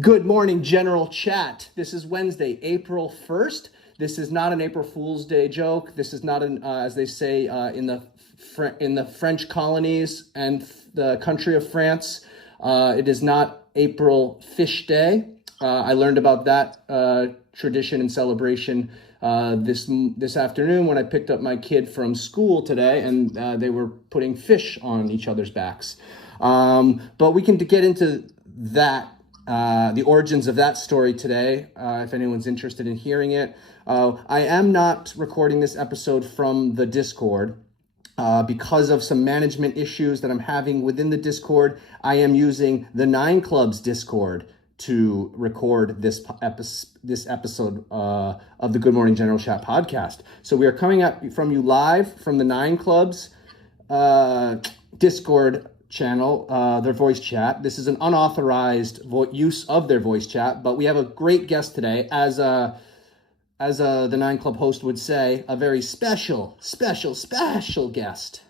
Good morning, General Chat. This is Wednesday, April 1st. This is not an April Fool's Day joke. This is not an, as they say in the French colonies and the country of France, it is not April Fish Day. I learned about that tradition and celebration this afternoon when I picked up my kid from school today, and they were putting fish on each other's backs. But we can get into that. The origins of that story today, if anyone's interested in hearing it. I am not recording this episode from the Discord because of some management issues that I'm having within the Discord. I am using the 9 Club's Discord to record this episode of the Good Morning General Chat podcast. So we are coming at from you live from the 9 Club's Discord channel, their voice chat. This is an unauthorized use of their voice chat, but we have a great guest today, as the 9 Club host would say, a very special guest.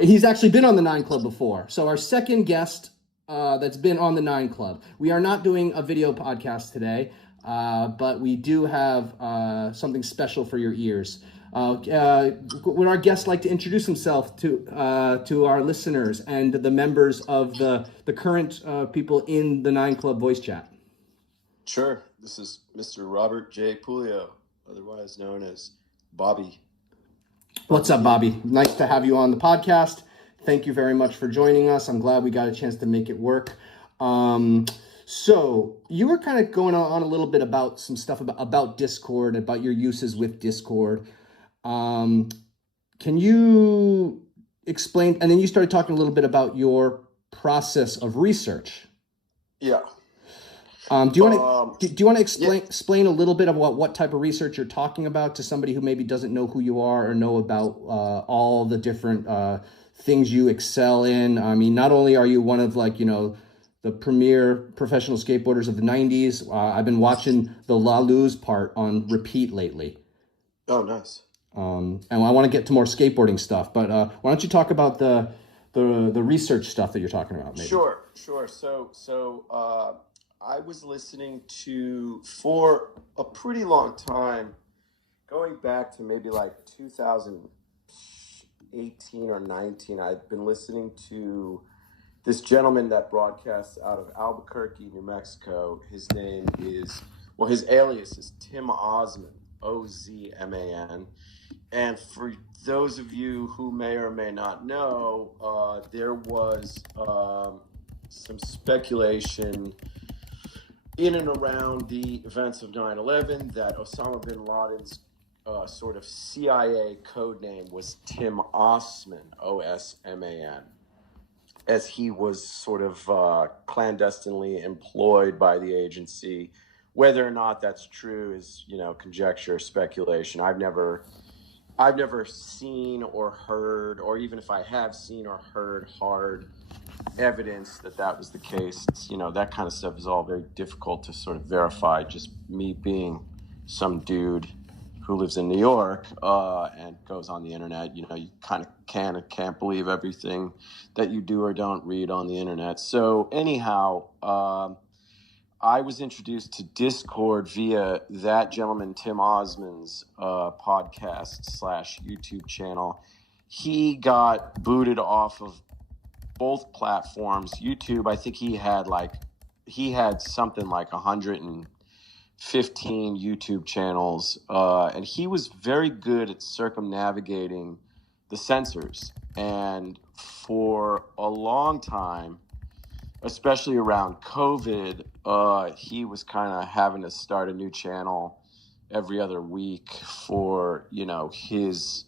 He's actually been on the 9 Club before. So our second guest that's been on the 9 Club. We are not doing a video podcast today, but we do have something special for your ears. Would our guest like to introduce himself to our listeners and the members of the current people in the 9 Club voice chat? Sure. This is Mr. Robert J. Puleo, otherwise known as Bobby. What's up, Bobby? Nice to have you on the podcast. Thank you very much for joining us. I'm glad we got a chance to make it work. So you were kind of going on a little bit about some stuff about Discord, about your uses with Discord. Can you explain, and then you started talking a little bit about your process of research. Yeah. Do you want to explain a little bit of what type of research you're talking about to somebody who maybe doesn't know who you are or know about all the different things you excel in? I mean, not only are you one of the premier professional skateboarders of the 90s, I've been watching the La Luz part on repeat lately. Oh, nice. And I want to get to more skateboarding stuff, but why don't you talk about the research stuff that you're talking about? Maybe. Sure. So I was listening to, for a pretty long time, going back to maybe like 2018 or 19, I've been listening to this gentleman that broadcasts out of Albuquerque, New Mexico. His alias is Tim Osman, Ozman. And for those of you who may or may not know, there was some speculation in and around the events of 9/11 that Osama bin Laden's sort of CIA code name was Tim Osman, Osman, as he was sort of clandestinely employed by the agency. Whether or not that's true is, conjecture, speculation. I've never seen or heard, or even if I have seen or heard hard evidence that was the case. That kind of stuff is all very difficult to sort of verify. Just me being some dude who lives in New York and goes on the internet, you kind of can and can't believe everything that you do or don't read on the internet. So anyhow, I was introduced to Discord via that gentleman, Tim Osman's podcast / YouTube channel. He got booted off of both platforms. YouTube, I think he had something like 115 YouTube channels, and he was very good at circumnavigating the censors. And for a long time, especially around COVID, he was kind of having to start a new channel every other week for, his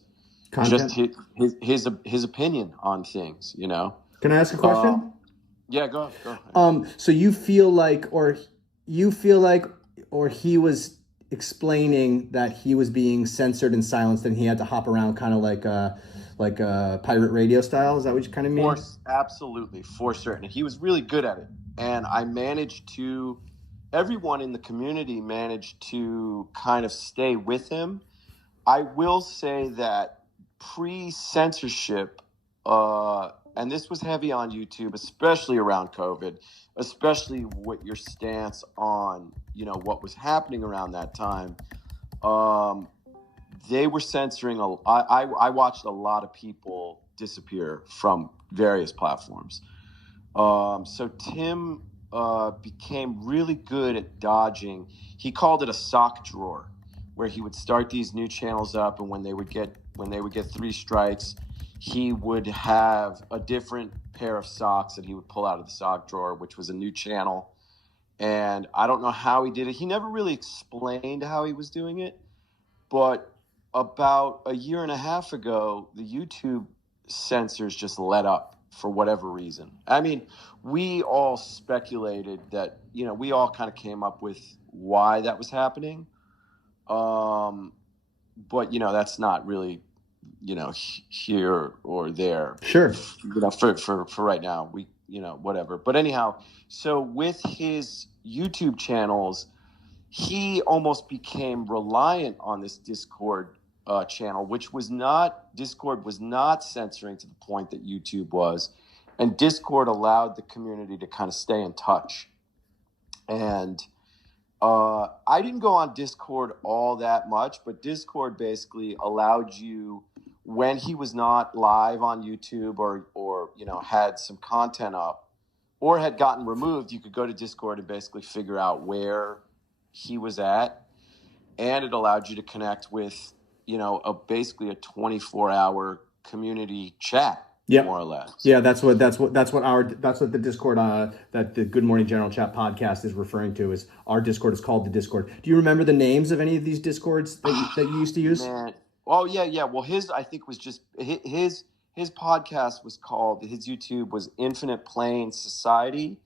content? Just his opinion on things, Can I ask a question? Yeah, go ahead. So you feel like, or he was explaining that he was being censored and silenced, and he had to hop around kind of like a pirate radio style? Is that what you kind of mean? Absolutely, for certain. He was really good at it. And everyone in the community managed to kind of stay with him. I will say that pre-censorship, and this was heavy on YouTube, especially around COVID, especially what your stance on, you know, what was happening around that time. They were censoring. I watched a lot of people disappear from various platforms. So Tim became really good at dodging. He called it a sock drawer, where he would start these new channels up, and when they would get 3 strikes, he would have a different pair of socks that he would pull out of the sock drawer, which was a new channel. And I don't know how he did it. He never really explained how he was doing it. But about a year and a half ago, the YouTube censors just let up for whatever reason. I mean, we all speculated that, you know, we all kind of came up with why that was happening. But, you know, that's not really, you know, here or there. Sure. You know, for right now, we, you know, whatever. But anyhow, so with his YouTube channels, he almost became reliant on this Discord channel, which was not, Discord was not censoring to the point that YouTube was. And Discord allowed the community to kind of stay in touch. And I didn't go on Discord all that much, but Discord basically allowed you, when he was not live on YouTube or you know, had some content up or had gotten removed, you could go to Discord and basically figure out where he was at. And it allowed you to connect with, you know, basically a 24-hour community chat. Yep. More or less. Yeah, that's what the Discord that the Good Morning General Chat podcast is referring to. Is our Discord is called the Discord. Do you remember the names of any of these Discords that you used to use? Man. Oh yeah. Well, his, I think, was just his podcast was called, his YouTube was Infinite Plane Society,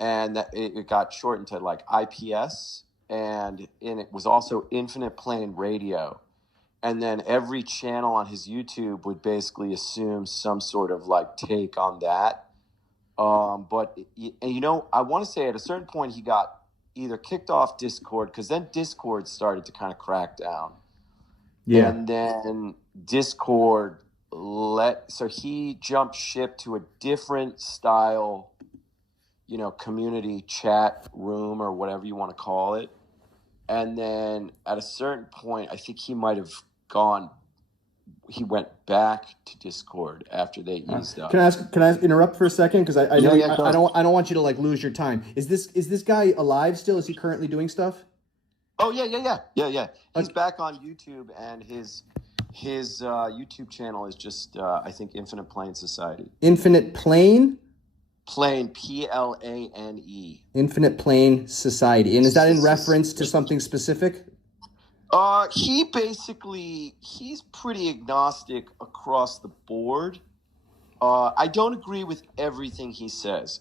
and that it got shortened to like IPS, and it was also Infinite Plane Radio. And then every channel on his YouTube would basically assume some sort of like take on that. But, you know, I want to say at a certain point he got either kicked off Discord, because then Discord started to kind of crack down. Yeah. And then Discord so he jumped ship to a different style, you know, community chat room or whatever you want to call it. And then at a certain point, I think he went back to Discord after they eased up. Can I interrupt for a second? Because I don't want you to like lose your time. Is this guy alive still? Is he currently doing stuff? Oh yeah. He's back on YouTube, and his YouTube channel is just I think Infinite Plane Society. Infinite Plane? Plane, Plane. Infinite Plane Society. And is that in reference to something specific? He's pretty agnostic across the board. I don't agree with everything he says.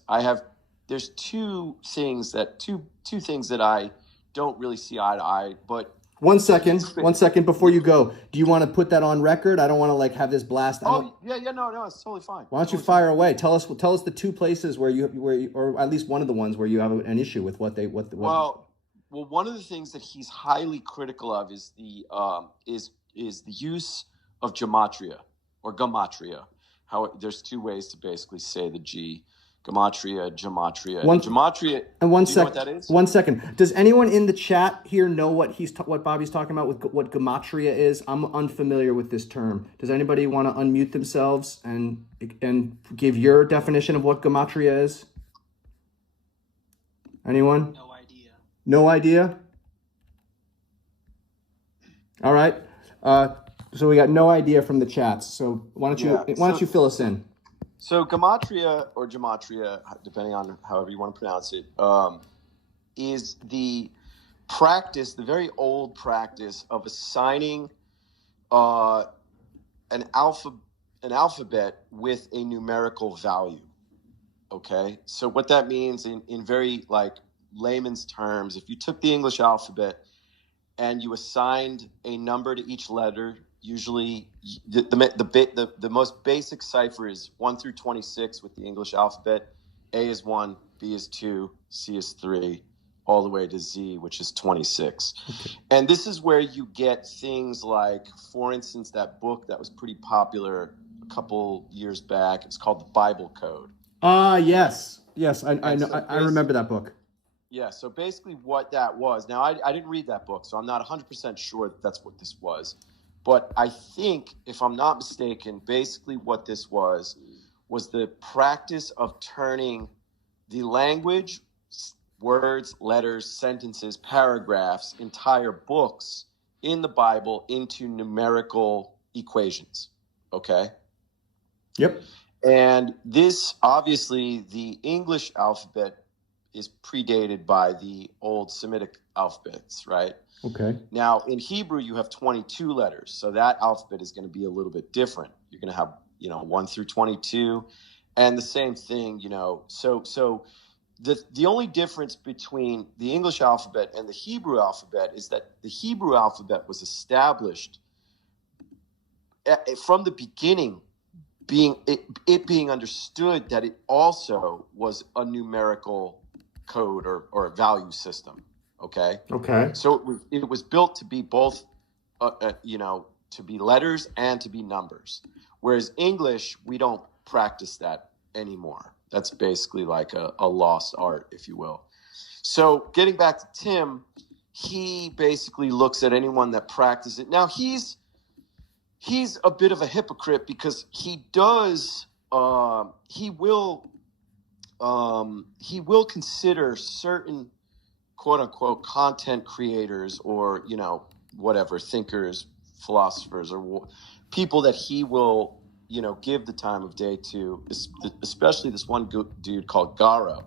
There's two things that I don't really see eye to eye, but One second before you go. Do you want to put that on record? I don't want to like have this blast. No, it's totally fine. Why don't you fire away? Tell us the two places where you or at least one of the ones where you have an issue with what. Well, one of the things that he's highly critical of is the use of gematria or gematria. There's two ways to basically say the G. Gematria. Gematria. And know what that is? 1 second. Does anyone in the chat here know what Bobby's talking about with what gematria is? I'm unfamiliar with this term. Does anybody want to unmute themselves and give your definition of what gematria is? Anyone? No idea? All right. So we got no idea from the chats. So why don't you fill us in? So gematria or gematria, depending on however you want to pronounce it, is the practice, the very old practice of assigning an alphabet with a numerical value. Okay, so what that means in very like layman's terms, if you took the English alphabet and you assigned a number to each letter, usually the most basic cipher is 1 through 26 with the English alphabet. A is 1, B is 2, C is 3, all the way to Z, which is 26. Okay. And this is where you get things like, for instance, that book that was pretty popular a couple years back. It's called the Bible Code. Yes. I know. So I remember that book. Yeah, so basically what that was, now I didn't read that book, so I'm not 100% sure that that's what this was. But I think, if I'm not mistaken, basically what this was the practice of turning the language, words, letters, sentences, paragraphs, entire books in the Bible into numerical equations. Okay? Yep. And this, obviously, the English alphabet is predated by the old Semitic alphabets, right? Okay. Now, in Hebrew, you have 22 letters, so that alphabet is going to be a little bit different. You're going to have, 1 through 22, and the same thing, So the only difference between the English alphabet and the Hebrew alphabet is that the Hebrew alphabet was established from the beginning, being understood that it also was a numerical code or a value system. Okay. So it was built to be both, to be letters and to be numbers. Whereas English, we don't practice that anymore. That's basically like a lost art, if you will. So getting back to Tim, he basically looks at anyone that practices it. Now he's a bit of a hypocrite because he will consider certain quote unquote content creators or, whatever, thinkers, philosophers, or people that he will, give the time of day to, especially this one dude called Garo,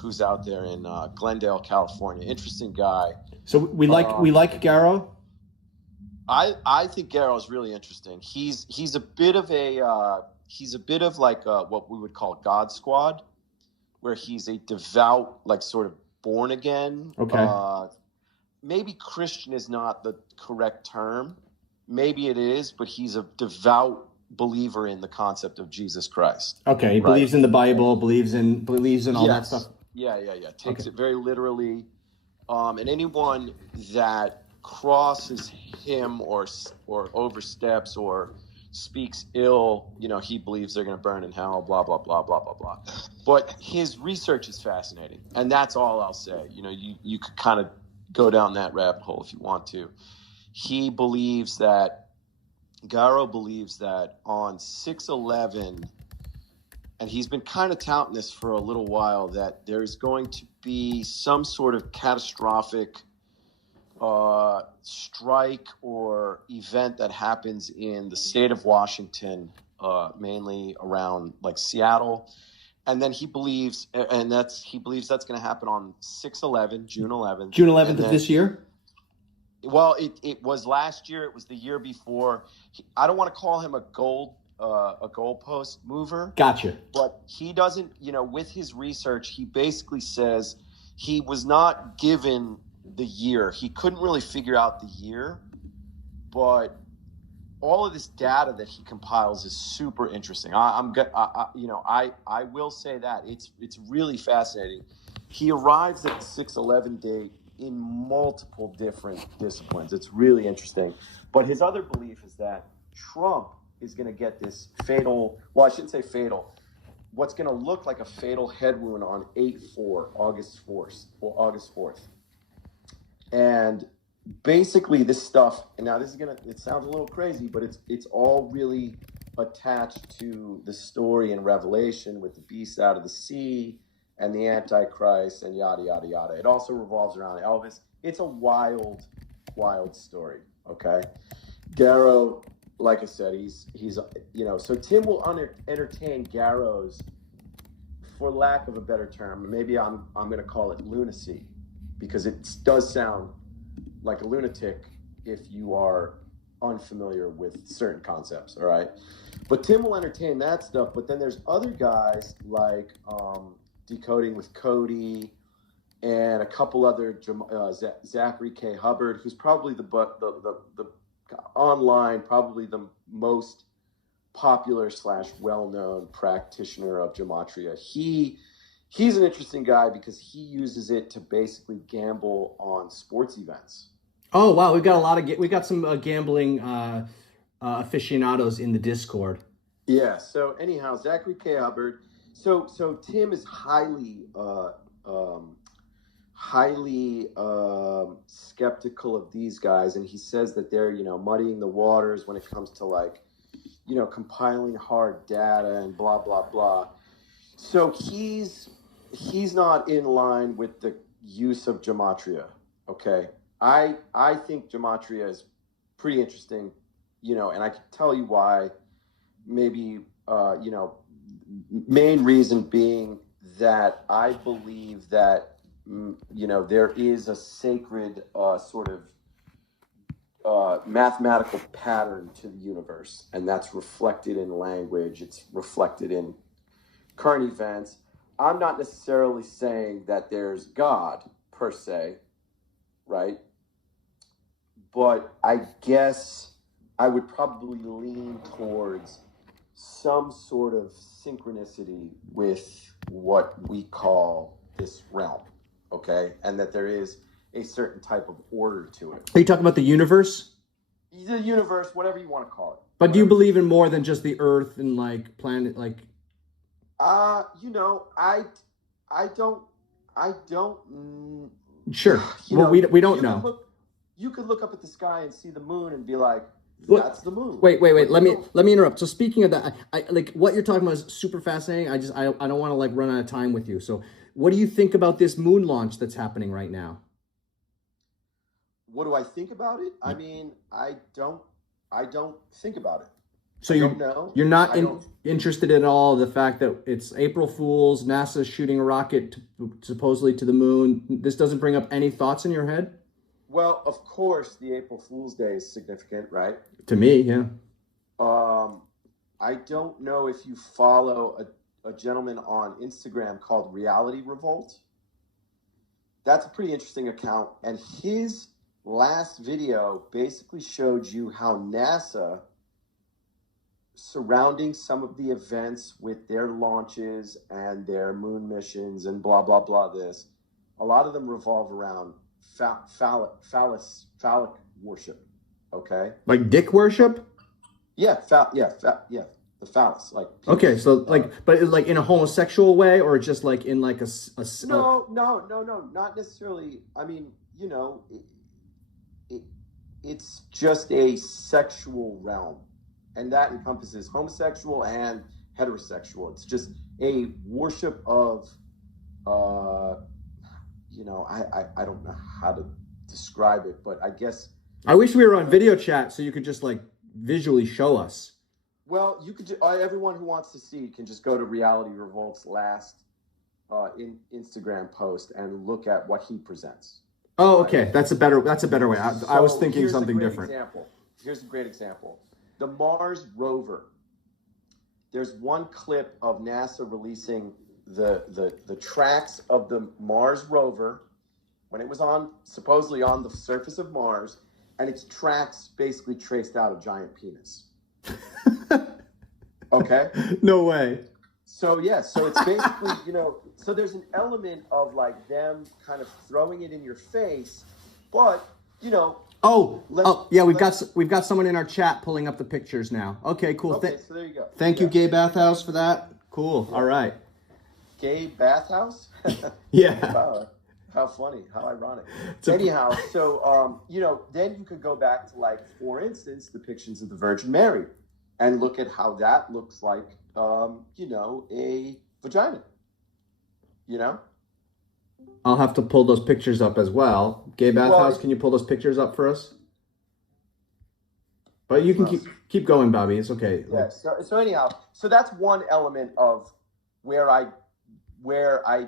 who's out there in Glendale, California. Interesting guy. So we like Garo. I think Garo is really interesting. He's a bit of like what we would call God Squad, where he's a devout, like sort of born again. Okay. Maybe Christian is not the correct term. Maybe it is, but he's a devout believer in the concept of Jesus Christ. Okay, he believes in the Bible, believes in all that stuff. Yeah. Takes it very literally. And anyone that crosses him or oversteps or speaks ill, he believes they're going to burn in hell, blah, blah, blah, blah, blah, blah. But his research is fascinating. And that's all I'll say. You could kind of go down that rabbit hole if you want to. Garo believes that on 6/11, and he's been kind of touting this for a little while, that there's going to be some sort of catastrophic strike or event that happens in the state of Washington, mainly around like Seattle. And then he believes that's going to happen on 6/11, June 11th. June 11th of this year? Well, it was last year. It was the year before. I don't want to call him a goalpost mover. Gotcha. But he doesn't, with his research, he basically says he was not given the year. He couldn't really figure out the year, but all of this data that he compiles is super interesting. I will say that it's really fascinating. He arrives at the 6/11 date in multiple different disciplines. It's really interesting. But his other belief is that Trump is going to get this fatal, well, I shouldn't say fatal, what's going to look like a fatal head wound on 8/4, August 4th. And basically this stuff, and now it sounds a little crazy, but it's all really attached to the story in Revelation with the beast out of the sea and the Antichrist and yada, yada, yada. It also revolves around Elvis. It's a wild, wild story, okay? Garo, like I said, he's so Tim will entertain Garo's, for lack of a better term, maybe I'm going to call it lunacy, because it does sound like a lunatic if you are unfamiliar with certain concepts, all right? But Tim will entertain that stuff, but then there's other guys like Decoding with Cody and a couple other, Zachary K. Hubbard, who's probably the online, probably the most popular / well-known practitioner of gematria. He's an interesting guy because he uses it to basically gamble on sports events. Oh wow, we got some gambling aficionados in the Discord. Yeah. So anyhow, Zachary K. Hubbard. So Tim is um, highly skeptical of these guys, and he says that they're muddying the waters when it comes to like compiling hard data and blah blah blah. So he's not in line with the use of gematria. Okay, I think gematria is pretty interesting, and I can tell you why. Maybe main reason being that I believe that there is a sacred sort of mathematical pattern to the universe, and that's reflected in language. It's reflected in current events. I'm not necessarily saying that there's God per se, right? But I guess I would probably lean towards some sort of synchronicity with what we call this realm, okay? And that there is a certain type of order to it. Are you talking about the universe? The universe, whatever you want to call it. But do you believe in more than just the Earth and like planet, like? I don't. Sure. Well, we don't know. You could look up at the sky and see the moon and be like, that's the moon. Wait. Let me interrupt. So speaking of that, I like what you're talking about is super fascinating. I don't want to like run out of time with you. So what do you think about this moon launch that's happening right now? What do I think about it? I mean, I don't think about it. So you're not interested at all the fact that it's April Fool's, NASA's shooting a rocket supposedly to the moon. This doesn't bring up any thoughts in your head? Well, of course, the April Fool's Day is significant, right? To me, yeah. I don't know if you follow a gentleman on Instagram called Reality Revolt. That's a pretty interesting account, and his last video basically showed you how NASA, surrounding some of the events with their launches and their moon missions and blah blah blah, a lot of them revolve around phallic worship. Okay, like dick worship. Yeah, the phallus, like people, okay, so like but like in a homosexual way, or just like in like a no, not necessarily. I mean, it's just a sexual realm, and that encompasses homosexual and heterosexual. It's just a worship of I don't know how to describe it, but I guess I wish we were on video chat so you could just like visually show us. Well, you could. Everyone who wants to see can just go to Reality Revolt's last Instagram post and look at what he presents. Oh, okay. Right? That's a better way. I was thinking something different. Here's a great example. The Mars rover. There's one clip of NASA releasing the tracks of the Mars rover when it was supposedly on the surface of Mars, and its tracks basically traced out a giant penis. Okay. No way. So it's basically, so there's an element of like them kind of throwing it in your face, but we've got someone in our chat pulling up the pictures now. Okay, cool. Okay, so there you go. Thank you, Gay Bathhouse, for that. Cool. Yeah. All right. Gay Bathhouse? Yeah. Wow. How funny. How ironic. Anyhow, so then you could go back to, like, for instance, depictions of the Virgin Mary, and look at how that looks like, a vagina. I'll have to pull those pictures up as well. Gay Bathhouse, can you pull those pictures up for us? But you can keep going, Bobby. It's okay. Yeah. So anyhow, so that's one element of where I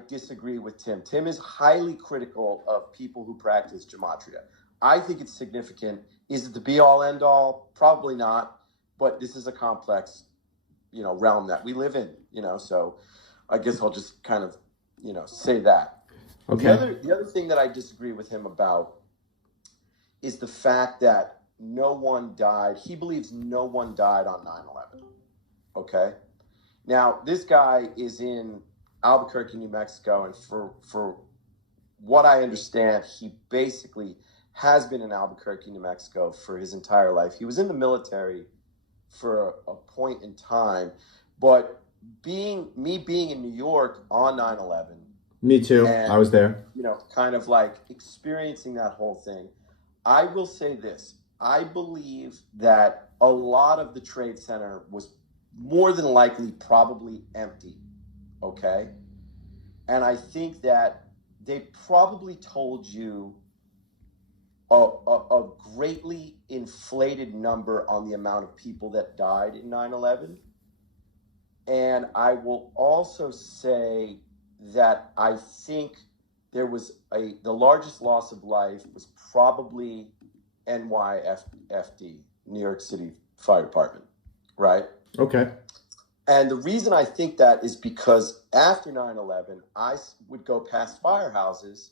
disagree with Tim. Tim is highly critical of people who practice gematria. I think it's significant. Is it the be-all, end-all? Probably not. But this is a complex, realm that we live in. So I guess I'll just kind of, say that. Okay. The other thing that I disagree with him about is the fact that no one died. He believes no one died on 9/11. Okay. Now, this guy is in Albuquerque, New Mexico, and for what I understand, he basically has been in Albuquerque, New Mexico for his entire life. He was in the military for a point in time, but being in New York on 9/11. Me too. And, I was there. Kind of like experiencing that whole thing. I will say this. I believe that a lot of the Trade Center was more than likely probably empty. Okay. And I think that they probably told you a greatly inflated number on the amount of people that died in 9/11. And I will also say that I think there was the largest loss of life was probably NYFD, New York City Fire Department, right? Okay. And the reason I think that is because after 9/11, I would go past firehouses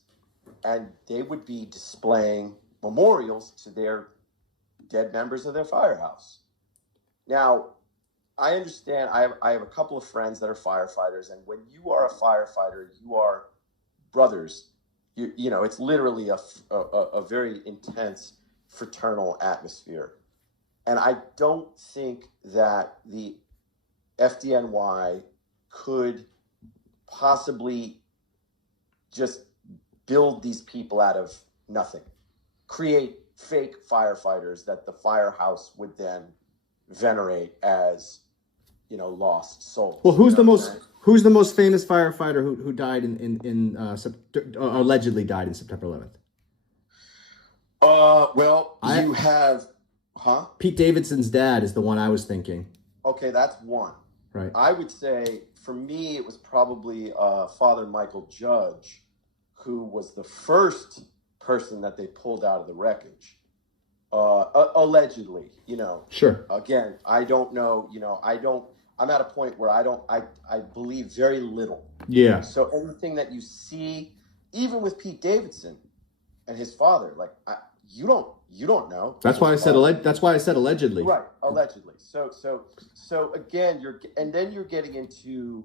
and they would be displaying memorials to their dead members of their firehouse. Now, I understand. I have a couple of friends that are firefighters, and when you are a firefighter, you are brothers. It's literally a very intense fraternal atmosphere, and I don't think that the FDNY could possibly just build these people out of nothing, create fake firefighters that the firehouse would then venerate as lost souls. Well, who's the most famous firefighter who died allegedly died in September 11th? You have, Pete Davidson's dad is the one I was thinking. Okay, that's one. Right. I would say for me it was probably Father Michael Judge, who was the first person that they pulled out of the wreckage. Allegedly, Sure. Again, I don't know, I'm at a point where I believe very little. Yeah. So everything that you see, even with Pete Davidson and his father, like you don't know. That's why I said allegedly. Right, allegedly. So again, you're getting into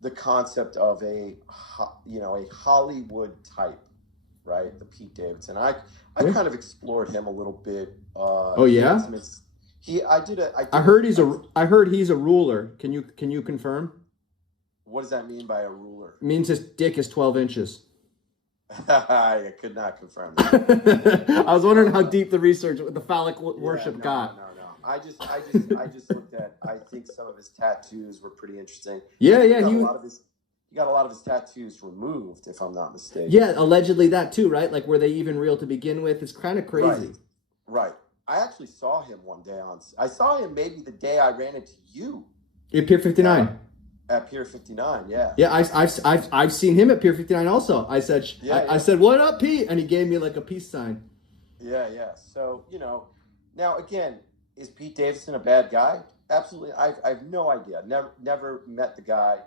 the concept of a Hollywood type, right? The Pete Davidson. I kind of explored him a little bit. Oh yeah. I heard he's a ruler. Can you confirm? What does that mean by a ruler? It means his dick is 12 inches. I could not confirm that. I was wondering how deep the research, the phallic worship got. No. I just looked at. I think some of his tattoos were pretty interesting. Yeah. He got a lot of his tattoos removed, if I'm not mistaken. Yeah, allegedly that too, right? Like, were they even real to begin with? It's kind of crazy. Right. I actually saw him one day I saw him maybe the day I ran into you. At Pier 59. At Pier 59, yeah. Yeah, I've seen him at Pier 59 also. I said, "What up, Pete?" And he gave me like a peace sign. Yeah. So, now again, is Pete Davidson a bad guy? Absolutely. I have no idea. Never met the guy,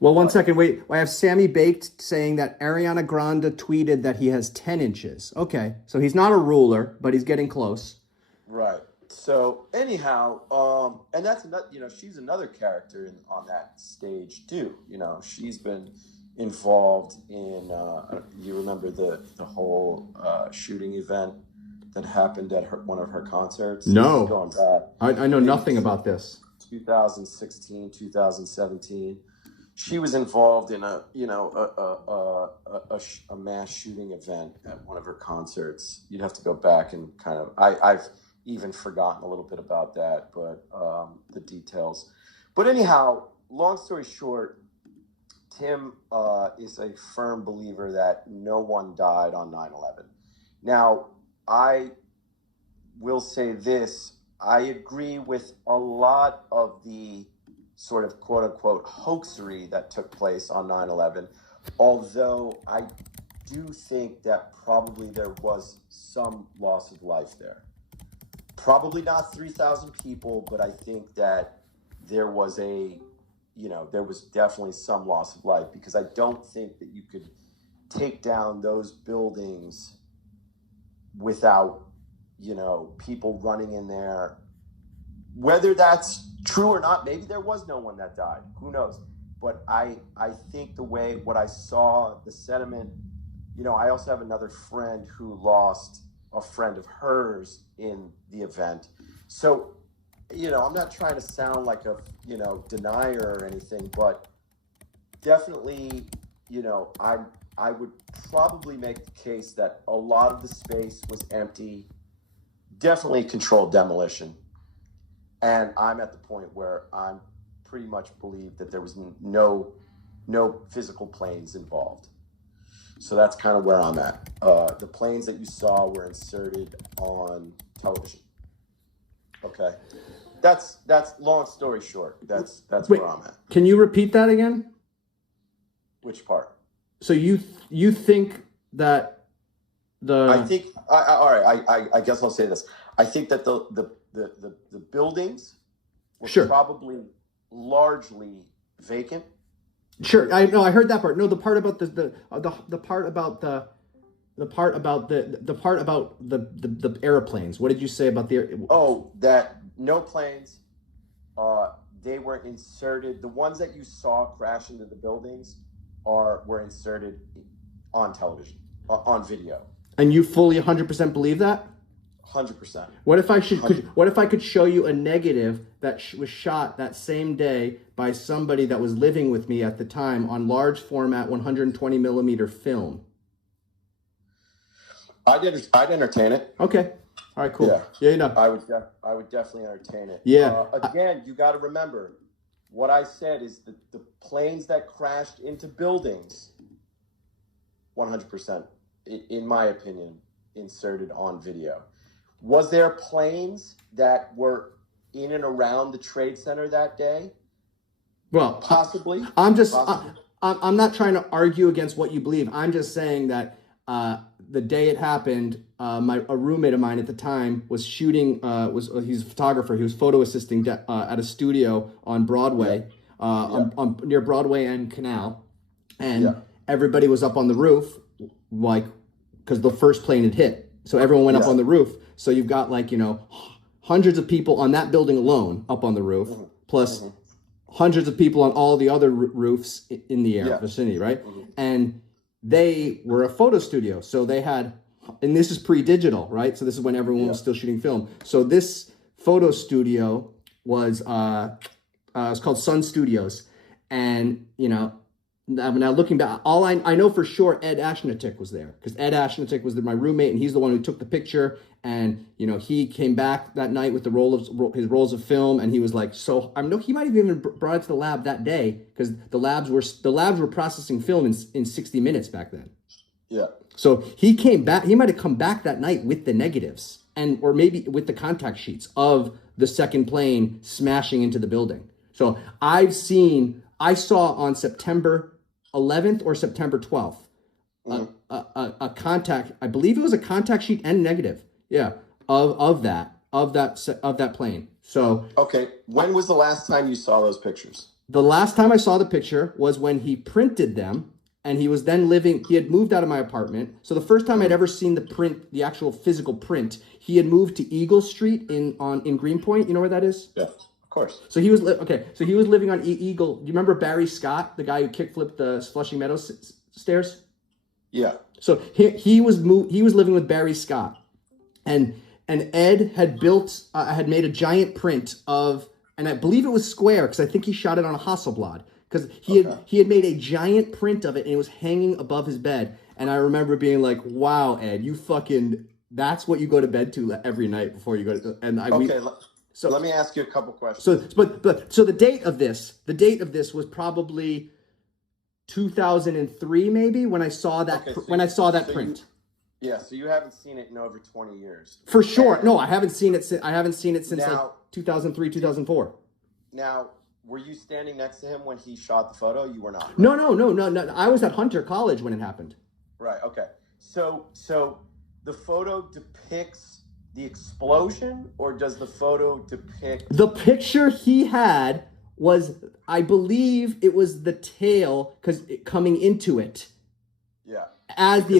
Well, one second. Wait. I have Sammy Baked saying that Ariana Grande tweeted that he has 10 inches. Okay. So he's not a ruler, but he's getting close. Right. So anyhow, and that's another, she's another character on that stage too. She's been involved in, you remember the whole shooting event that happened at one of her concerts? No. Going back. I know nothing about this. 2016, 2017. She was involved in a mass shooting event at one of her concerts. You'd have to go back and kind of, I've even forgotten a little bit about that, but the details. But anyhow, long story short, Tim is a firm believer that no one died on 9/11. Now, I will say this. I agree with a lot of the sort of quote unquote hoaxery that took place on 9/11, although I do think that probably there was some loss of life there. Probably not 3,000 people, but I think that there was there was definitely some loss of life, because I don't think that you could take down those buildings without, people running in there. Whether that's true or not, maybe there was no one that died. Who knows? But I think what I saw, the sentiment, I also have another friend who lost a friend of hers in the event. So I'm not trying to sound like a, denier or anything, but definitely, I would probably make the case that a lot of the space was empty, definitely controlled demolition. And I'm at the point where I'm pretty much believe that there was no physical planes involved. So that's kind of where I'm at. The planes that you saw were inserted on television. Okay. That's long story short. That's Wait, where I'm at. Can you repeat that again? Which part? So you think that I think all right. I guess I'll say this. I think that the buildings were Sure. probably largely vacant. Sure, I heard that part. No, the part about the part about the airplanes. What did you say about the? Oh, that no planes. They were inserted. The ones that you saw crash into the buildings were inserted on television, on video. And you fully 100% believe that? 100%. What if I could show you a negative that was shot that same day by somebody that was living with me at the time on large format 120 millimeter film? I'd entertain it. Okay. All right. Cool. Yeah. I would definitely entertain it. Yeah. Again, you got to remember what I said is that the planes that crashed into buildings, 100%, in my opinion, inserted on video. Was there planes that were in and around the Trade Center that day? Well, possibly. I'm not trying to argue against what you believe. I'm just saying that the day it happened, a roommate of mine at the time was shooting. He's a photographer. He was photo assisting at a studio on Broadway, on near Broadway and Canal, and everybody was up on the roof, like because the first plane had hit. So everyone went up on the roof. So you've got hundreds of people on that building alone up on the roof, plus hundreds of people on all the other roofs in the vicinity, right? And they were a photo studio. So they had, and this is pre-digital, right? So this is when everyone was still shooting film. So this photo studio was it's called Sun Studios. And, now looking back, all I know for sure, Ed Ashnatic was there because Ed Ashnatic was my roommate, and he's the one who took the picture. And he came back that night with his rolls of film, and he was like, so I know he might have even brought it to the lab that day because the labs were processing film in 60 minutes back then. Yeah. So he came back. He might have come back that night with the negatives or maybe with the contact sheets of the second plane smashing into the building. So I saw on September 11th or September 12th, a contact, I believe it was a contact sheet and negative. Yeah. Of that plane. So, okay. When was the last time you saw those pictures? The last time I saw the picture was when he printed them, and he was then he had moved out of my apartment. So the first time I'd ever seen the actual physical print, he had moved to Eagle Street in Greenpoint. You know where that is? Yeah. Course. So he was living on Eagle. Do you remember Barry Scott, the guy who kickflipped the Flushing Meadows stairs? Yeah. So he was living with Barry Scott, and Ed had had made a giant print of, and I believe it was square because I think he shot it on a Hasselblad because he had made a giant print of it and it was hanging above his bed. And I remember being like, "Wow, Ed, that's what you go to bed to every night before you go to." And So let me ask you a couple questions. So the date of this was probably 2003, maybe when I saw that print. So you haven't seen it in over 20 years. For sure. No, I haven't seen it since 2003, 2004. Now, were you standing next to him when he shot the photo? You were not. Right? No. I was at Hunter College when it happened. Right. Okay. So the photo depicts the explosion, or does the photo depict... The picture he had was, I believe it was the tail because coming into it. Yeah. As the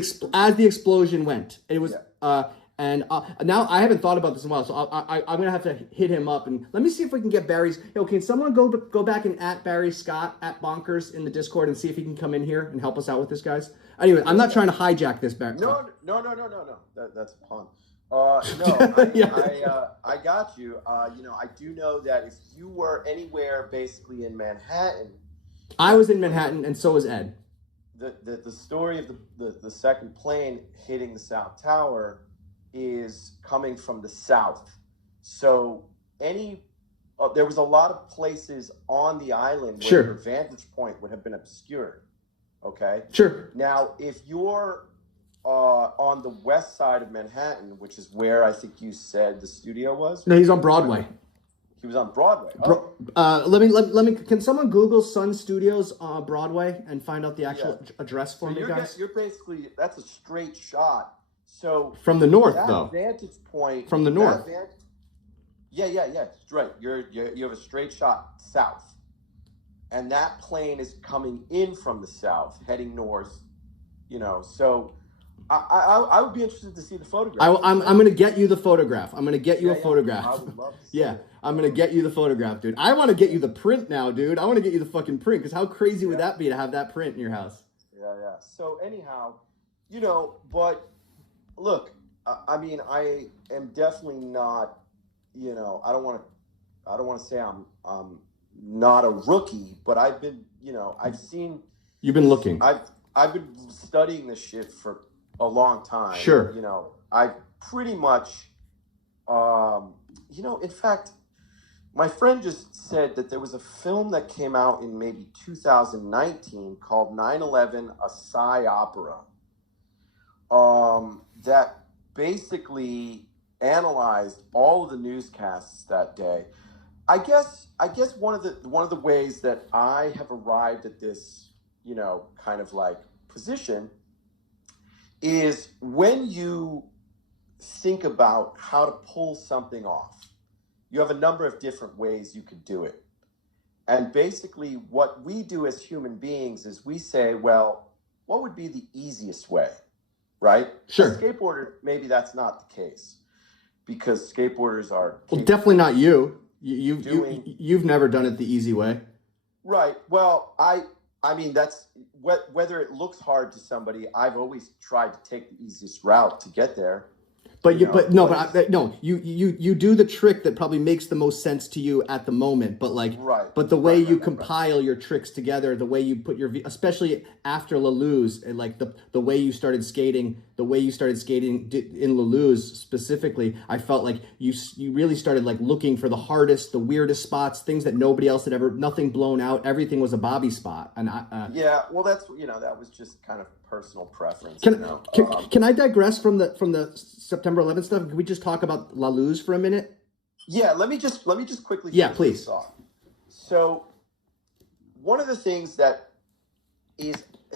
explosion went, it was. Now I haven't thought about this in a while, so I'm gonna have to hit him up and let me see if we can get Barry's. Can someone go back and at Barry Scott at Bonkers in the Discord and see if he can come in here and help us out with this, guys? Anyway, I'm not trying to hijack this, Barry. No. That's a pun. No, Yeah. I got you. I do know that if you were anywhere basically in Manhattan, I was in Manhattan, and so was Ed. the story of the second plane hitting the South Tower is coming from the south. So there was a lot of places on the island where your Sure. vantage point would have been obscured. Okay. Sure. Now, if you're on the west side of Manhattan, which is where I think you said the studio was. No, he's on Broadway. He was on Broadway. Oh, Let me. Can someone Google Sun Studios Broadway and find out the actual address for me, guys? You're basically, that's a straight shot. So From the north, that though. vantage point From the north. Yeah. Right. You have a straight shot south, and that plane is coming in from the south, heading north. So I would be interested to see the photograph. I'm going to get you the photograph. I'm going to get you a photograph. I would love to see Yeah, it. I'm going to get you the photograph, dude. I want to get you the print now, dude. I want to get you the fucking print, because how crazy would that be to have that print in your house? Yeah. So anyhow, but look, I mean, I am definitely not, I don't want to say I'm not a rookie, but I've been, I've seen. You've been looking. I've been studying this shit for a long time. Sure. I pretty much, in fact, my friend just said that there was a film that came out in maybe 2019 called 9/11, a Psy opera, that basically analyzed all of the newscasts that day. I guess one of the ways that I have arrived at this, kind of like position is when you think about how to pull something off, you have a number of different ways you could do it. And basically what we do as human beings is we say, well, what would be the easiest way, right? Sure. A skateboarder, maybe that's not the case, because skateboarders are... Well, definitely not you. You've never done it the easy way. Right. Well, I mean, that's whether it looks hard to somebody. I've always tried to take the easiest route to get there. But you do the trick that probably makes the most sense to you at the moment. But but the way you compile your tricks together, the way you put especially after La Luz, and like the way you started skating in La Luz specifically, I felt like you really started like looking for the hardest, the weirdest spots, things that nobody else had ever, nothing blown out, everything was a Bobby spot. And well, that's that was just kind of personal preference. Can I digress from the September 11th stuff? Can we just talk about La Luz for a minute? Yeah, let me just quickly. Yeah, please. So, one of the things that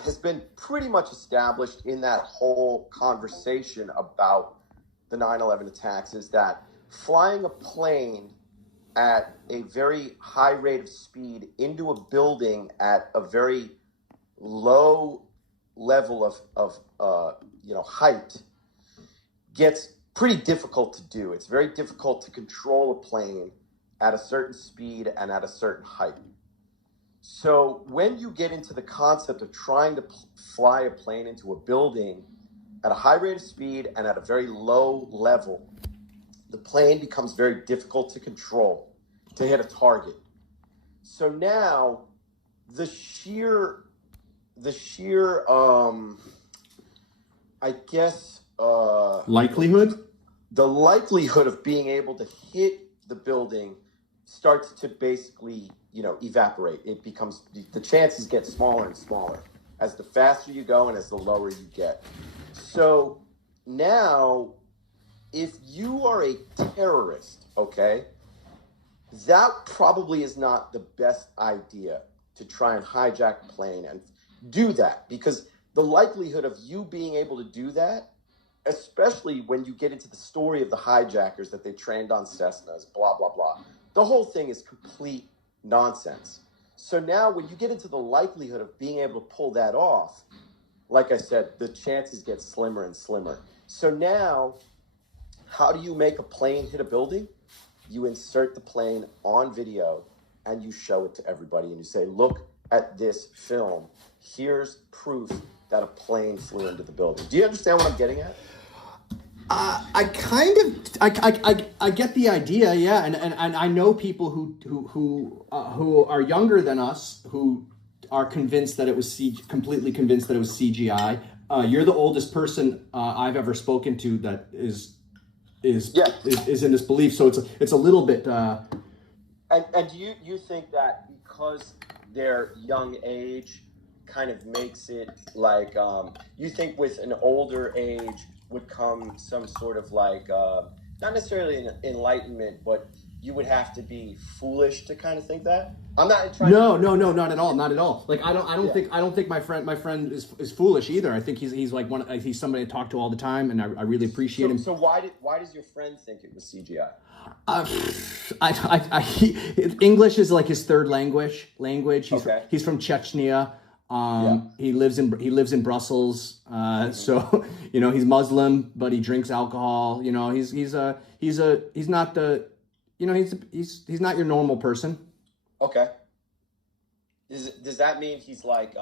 has been pretty much established in that whole conversation about the 9/11 attacks is that flying a plane at a very high rate of speed into a building at a very low level of height gets pretty difficult to do. It's very difficult to control a plane at a certain speed and at a certain height. So when you get into the concept of trying to fly a plane into a building at a high rate of speed and at a very low level, the plane becomes very difficult to control, to hit a target. So now the sheer I guess likelihood? The likelihood of being able to hit the building starts to basically, evaporate. It becomes, the chances get smaller and smaller as the faster you go and as the lower you get. So now, if you are a terrorist, okay, that probably is not the best idea to try and hijack a plane and do that, because the likelihood of you being able to do that, especially when you get into the story of the hijackers that they trained on Cessnas, blah, blah, blah, the whole thing is complete nonsense. So now when you get into the likelihood of being able to pull that off, like I said, the chances get slimmer and slimmer. So now, how do you make a plane hit a building? You insert the plane on video and you show it to everybody and you say, look at this film. Here's proof that a plane flew into the building. Do you understand what I'm getting at? I get the idea, yeah, and I know people who are younger than us who are convinced that it was completely convinced that it was CGI. You're the oldest person I've ever spoken to that is in this belief, so it's a little bit. And do you think that because their young age kind of makes it like you think with an older age would come some sort of like not necessarily an enlightenment, but you would have to be foolish to kind of think that? I'm not trying. No, not at all, not at all. Like I don't think my friend is foolish either. I think he's like he's somebody I talk to all the time, and I really appreciate him. So why does your friend think it was CGI? English is like his third language. He's from Chechnya. He lives in Brussels. So he's Muslim, but he drinks alcohol. He's not the he's not your normal person. Okay. Does that mean he's like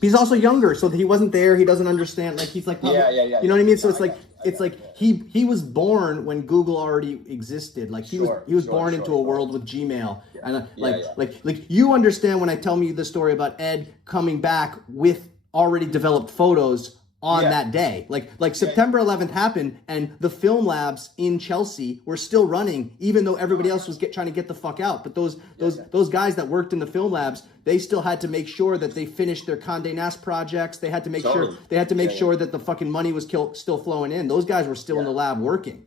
he's also younger, so he wasn't there. He doesn't understand. Like he's like yeah. You know what I mean? So it's like he was born when Google already existed. Like he was born into a world with Gmail, and like you understand when I tell me the story about Ed coming back with already developed photos on that day. Like September 11th happened, and the film labs in Chelsea were still running, even though everybody else was trying to get the fuck out. But those guys that worked in the film labs, they still had to make sure that they finished their Condé Nast projects. They had to make sure that the fucking money was still flowing in. Those guys were still in the lab working.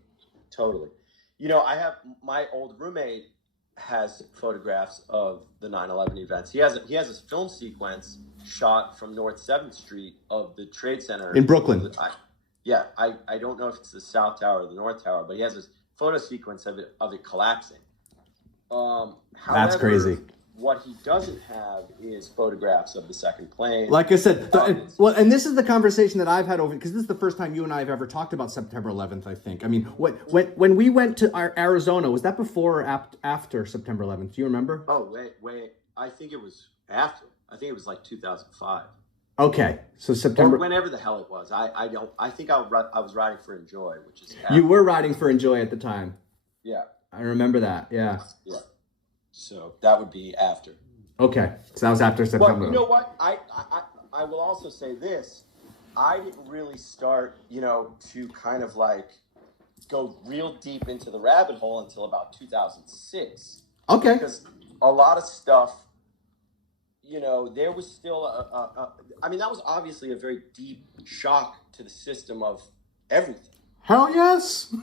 Totally. I have my old roommate has photographs of the 9/11 events. He has a film sequence shot from North 7th Street of the Trade Center in Brooklyn. I don't know if it's the South Tower or the North Tower, but he has this photo sequence of it collapsing. However, that's crazy. What he doesn't have is photographs of the second plane. Like I said, and this is the conversation that I've had over, because this is the first time you and I have ever talked about September 11th, I think. I mean, when we went to Arizona, was that before or after September 11th? Do you remember? Oh, wait. I think it was after. I think it was like 2005. Okay, so September. Or whenever the hell it was. I think I was riding for Enjoy, which is after. You were riding for Enjoy at the time. Yeah. I remember that, yeah. Yeah. So that would be after. Okay, so that was after September. Well, you know what? I will also say this. I didn't really start, to kind of like go real deep into the rabbit hole until about 2006. Okay. Because a lot of stuff, there was still that was obviously a very deep shock to the system of everything. Hell yes.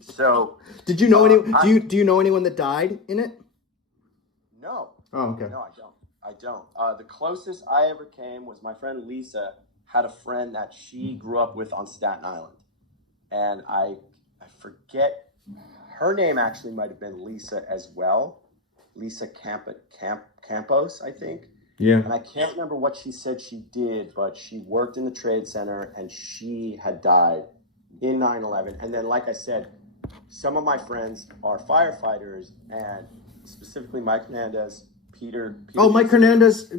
So, did you know do you know anyone that died in it? No. Oh, okay. No, I don't. The closest I ever came was my friend Lisa had a friend that she grew up with on Staten Island. And I forget, her name actually might have been Lisa as well. Lisa Campos, I think. Yeah. And I can't remember what she said she did, but she worked in the Trade Center and she had died in 9/11. And then, like I said, some of my friends are firefighters, and specifically Mike Hernandez, Peter. Oh, Mike Hernandez,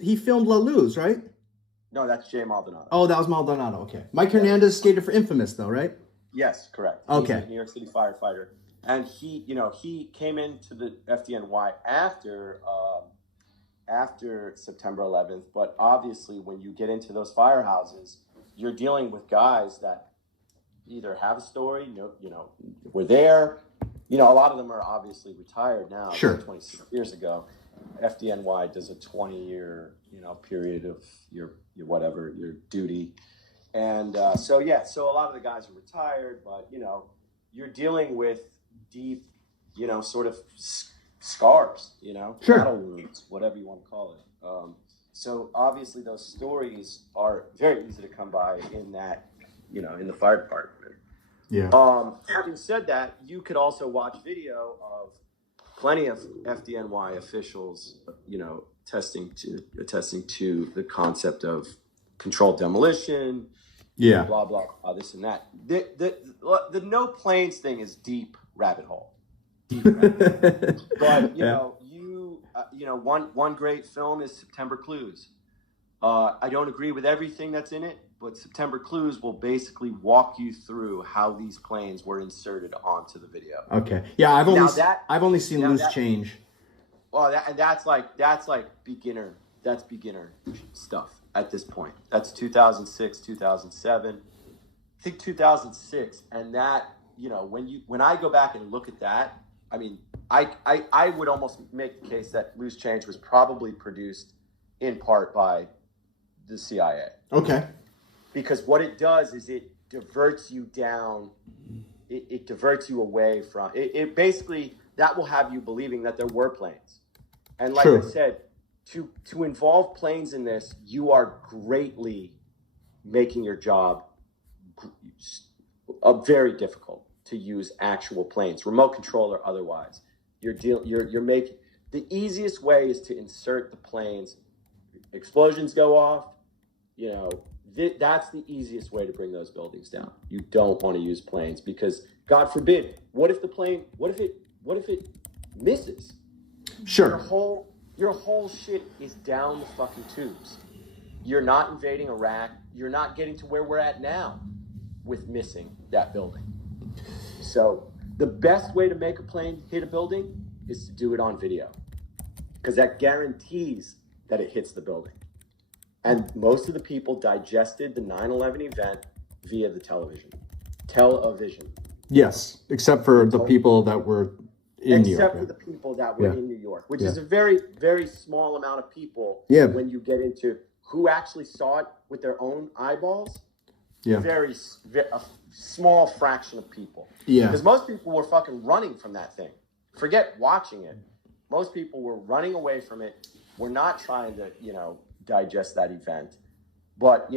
he filmed La Luz, right? No, that's Jay Maldonado. Oh, that was Maldonado, okay. Mike Hernandez skated for Infamous, though, right? Yes, correct. Okay. He's a New York City firefighter. And he came into the FDNY after September 11th, but obviously when you get into those firehouses, you're dealing with guys that either have a story, were there. A lot of them are obviously retired now. Sure. 26 years ago, FDNY does a 20-year, period of your duty. And so a lot of the guys are retired, but, you're dealing with deep, sort of scars, Sure. battle wounds, whatever you want to call it. So obviously those stories are very easy to come by in that, in the fire department. Yeah. Having said that, you could also watch video of plenty of FDNY officials, attesting to the concept of controlled demolition. Yeah. Blah blah, this and that. The no planes thing is deep rabbit hole. But one great film is September Clues. I don't agree with everything that's in it, but September Clues will basically walk you through how these planes were inserted onto the video. Okay. Yeah, I've only seen Loose Change. Well, that's like beginner. That's beginner stuff at this point. That's 2006, 2007. I think 2006, and that, when I go back and look at that, I mean, I would almost make the case that Loose Change was probably produced in part by the CIA. Okay. Because what it does is it diverts you down. It diverts you away from it. Basically, that will have you believing that there were planes. And like I said, to involve planes in this, you are greatly making your job very difficult to use actual planes, remote control or otherwise. You're making the easiest way is to insert the planes. Explosions go off, that's the easiest way to bring those buildings down. You don't want to use planes because, God forbid, what if it misses? Sure. Your whole shit is down the fucking tubes. You're not invading Iraq. You're not getting to where we're at now with missing that building. So the best way to make a plane hit a building is to do it on video, because that guarantees that it hits the building. And most of the people digested the 9/11 event via the television. Yes, except for the people that were in New York. Except for the people that were in New York, which is a very, very small amount of people when you get into who actually saw it with their own eyeballs. Yeah. A small fraction of people. Yeah. Because most people were fucking running from that thing. Forget watching it. Most people were running away from it. We're not trying to, digest that event. But,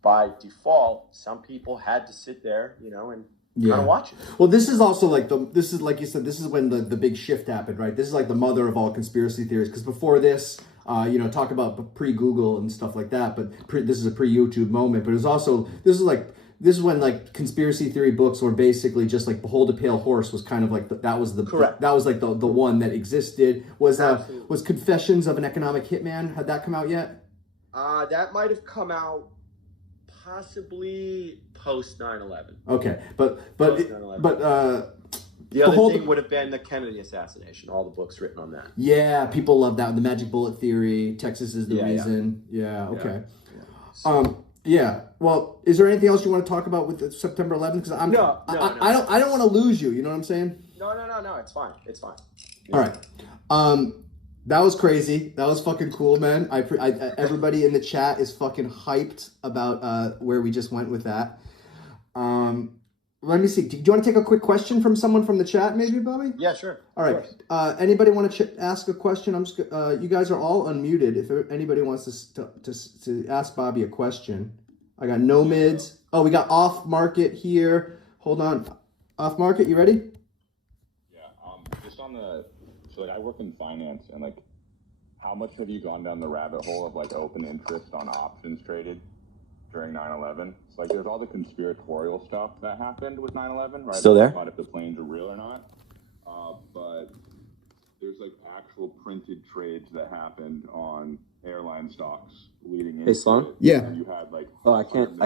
by default, some people had to sit there, and kind of watch it. Well, this is also like like you said, this is when the big shift happened, right? This is like the mother of all conspiracy theories. Because before this, talk about pre-Google and stuff like that, but this is a pre-YouTube moment. But it was also, this is when like conspiracy theory books were basically just like Behold a Pale Horse was kind of like that was the one that existed. Was Confessions of an Economic Hitman, had that come out yet? That might have come out possibly post 9/11. Okay, but the other thing would have been the Kennedy assassination. All the books written on that. Yeah, people love that. The Magic Bullet Theory. Texas is the reason. Yeah. Okay. Yeah. Well, is there anything else you want to talk about with September 11th? Because I don't want to lose you. You know what I'm saying? No. It's fine. Yeah. All right. That was crazy. That was fucking cool, man. Everybody in the chat is fucking hyped about where we just went with that. Let me see. Do you want to take a quick question from someone from the chat, maybe, Bobby? Yeah, sure. All right. Anybody want to ask a question? I'm just. You guys are all unmuted. If anybody wants to ask Bobby a question, I got no mids. Oh, we got Off Market here. Hold on. Off Market, you ready? Yeah. Just on the. So I work in finance, and how much have you gone down the rabbit hole of open interest on options traded during 9/11? So there's all the conspiratorial stuff that happened with 9/11, right? Still there? About if the planes are real or not. But there's actual printed trades that happened on airline stocks leading into. Hey, Sloan? It. Yeah. And you had I can't.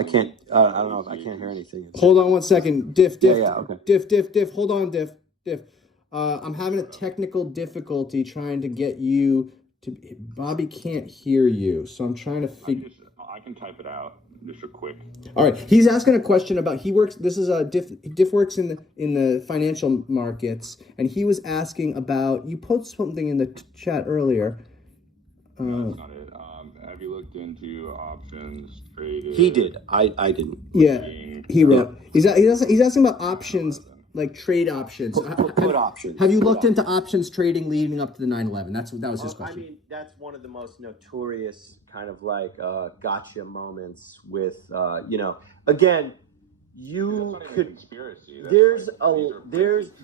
I don't know if I can't hear anything. Hold on one second. Diff. Yeah, okay. Diff. Hold on, Diff. I'm having a technical difficulty trying to get you to. Bobby can't hear you, so I'm trying to figure. I can type it out. Just a quick. All right, he's asking a question about he works. This is a Diff works in the financial markets, and he was asking about. You posted something in the chat earlier. No, that's not it. Have you looked into options traded? He did. I didn't. Yeah, he wrote. Yeah. He's asking about options. Like trade options. Put options. Have you looked into options trading leading up to the 9/11? That was his question. I mean, that's one of the most notorious kind of gotcha moments with again, you could conspiracy.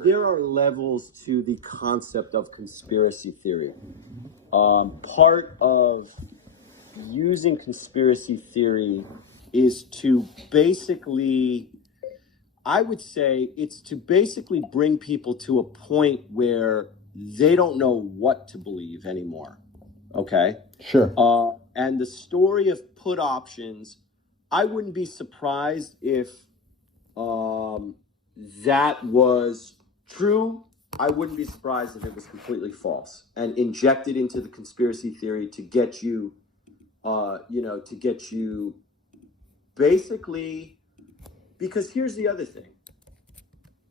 There are levels to the concept of conspiracy theory. Part of using conspiracy theory is to basically, I would say it's to basically bring people to a point where they don't know what to believe anymore. Okay? Sure. And the story of put options, I wouldn't be surprised if that was true. I wouldn't be surprised if it was completely false and injected into the conspiracy theory to get you, to get you basically, because here's the other thing.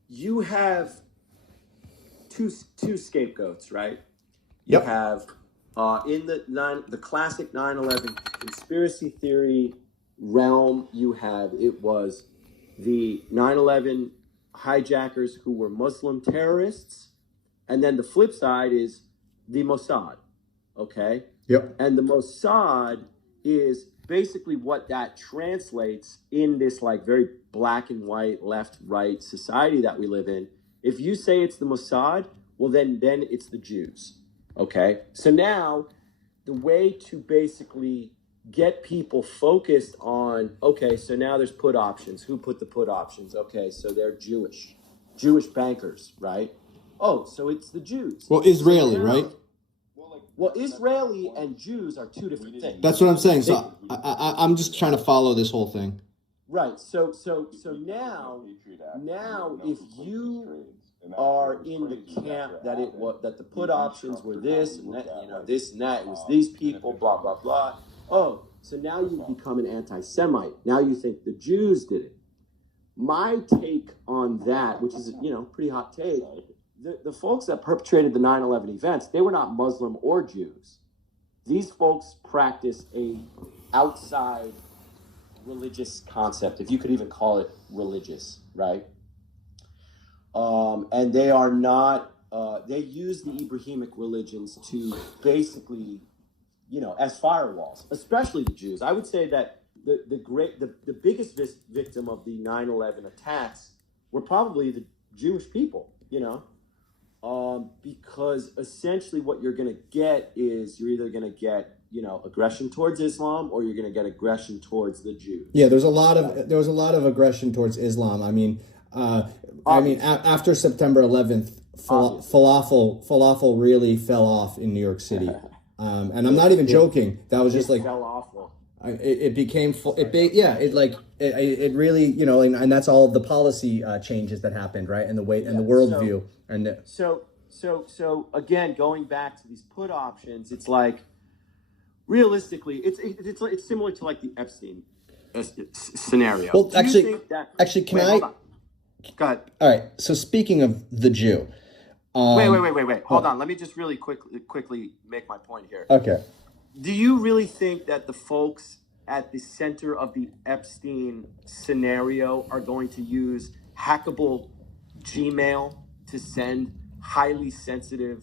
You have two scapegoats, right? You Yep. have in the classic 9/11 conspiracy theory realm, it was the 9/11 hijackers who were Muslim terrorists, and then the flip side is the Mossad, okay? Yep. And the Mossad is basically what that translates in this like very black and white, left-right society that we live in. If you say it's the Mossad, well then it's the Jews, okay? So now the way to basically get people focused on, okay, so now there's put options. Who put the put options? Okay, so they're Jewish bankers, right? Oh, so it's the Jews. Well, Israeli, so now, right? Well, Israeli and Jews are two different things. That's what I'm saying. So I'm just trying to follow this whole thing. Right. So now if you are in the camp that the put options were this and that, this and that, it was these people, blah blah blah. Oh, so now you become an anti-Semite. Now you think the Jews did it. My take on that, which is pretty hot take, the folks that perpetrated the 9/11 events, they were not Muslim or Jews. These folks practice a outside religious concept, if you could even call it religious, right? And they are not. They use the Abrahamic religions to basically, as firewalls, especially the Jews. I would say that the biggest victim of the 9/11 attacks were probably the Jewish people, because essentially what you're going to get is you're either going to get, aggression towards Islam or you're going to get aggression towards the Jews. Yeah, there was a lot of aggression towards Islam. After September 11th, falafel really fell off in New York City. And I'm not even joking. That was just like fell awful. It became it really, and that's all of the policy changes that happened, right? And the way and the worldview So again, going back to these put options, it's like realistically, it's similar to like the Epstein scenario. Well, can I? Go ahead. All right. So speaking of the Jew, wait. Hold on. Let me just really quickly make my point here. Okay. Do you really think that the folks at the center of the Epstein scenario are going to use hackable Gmail to send highly sensitive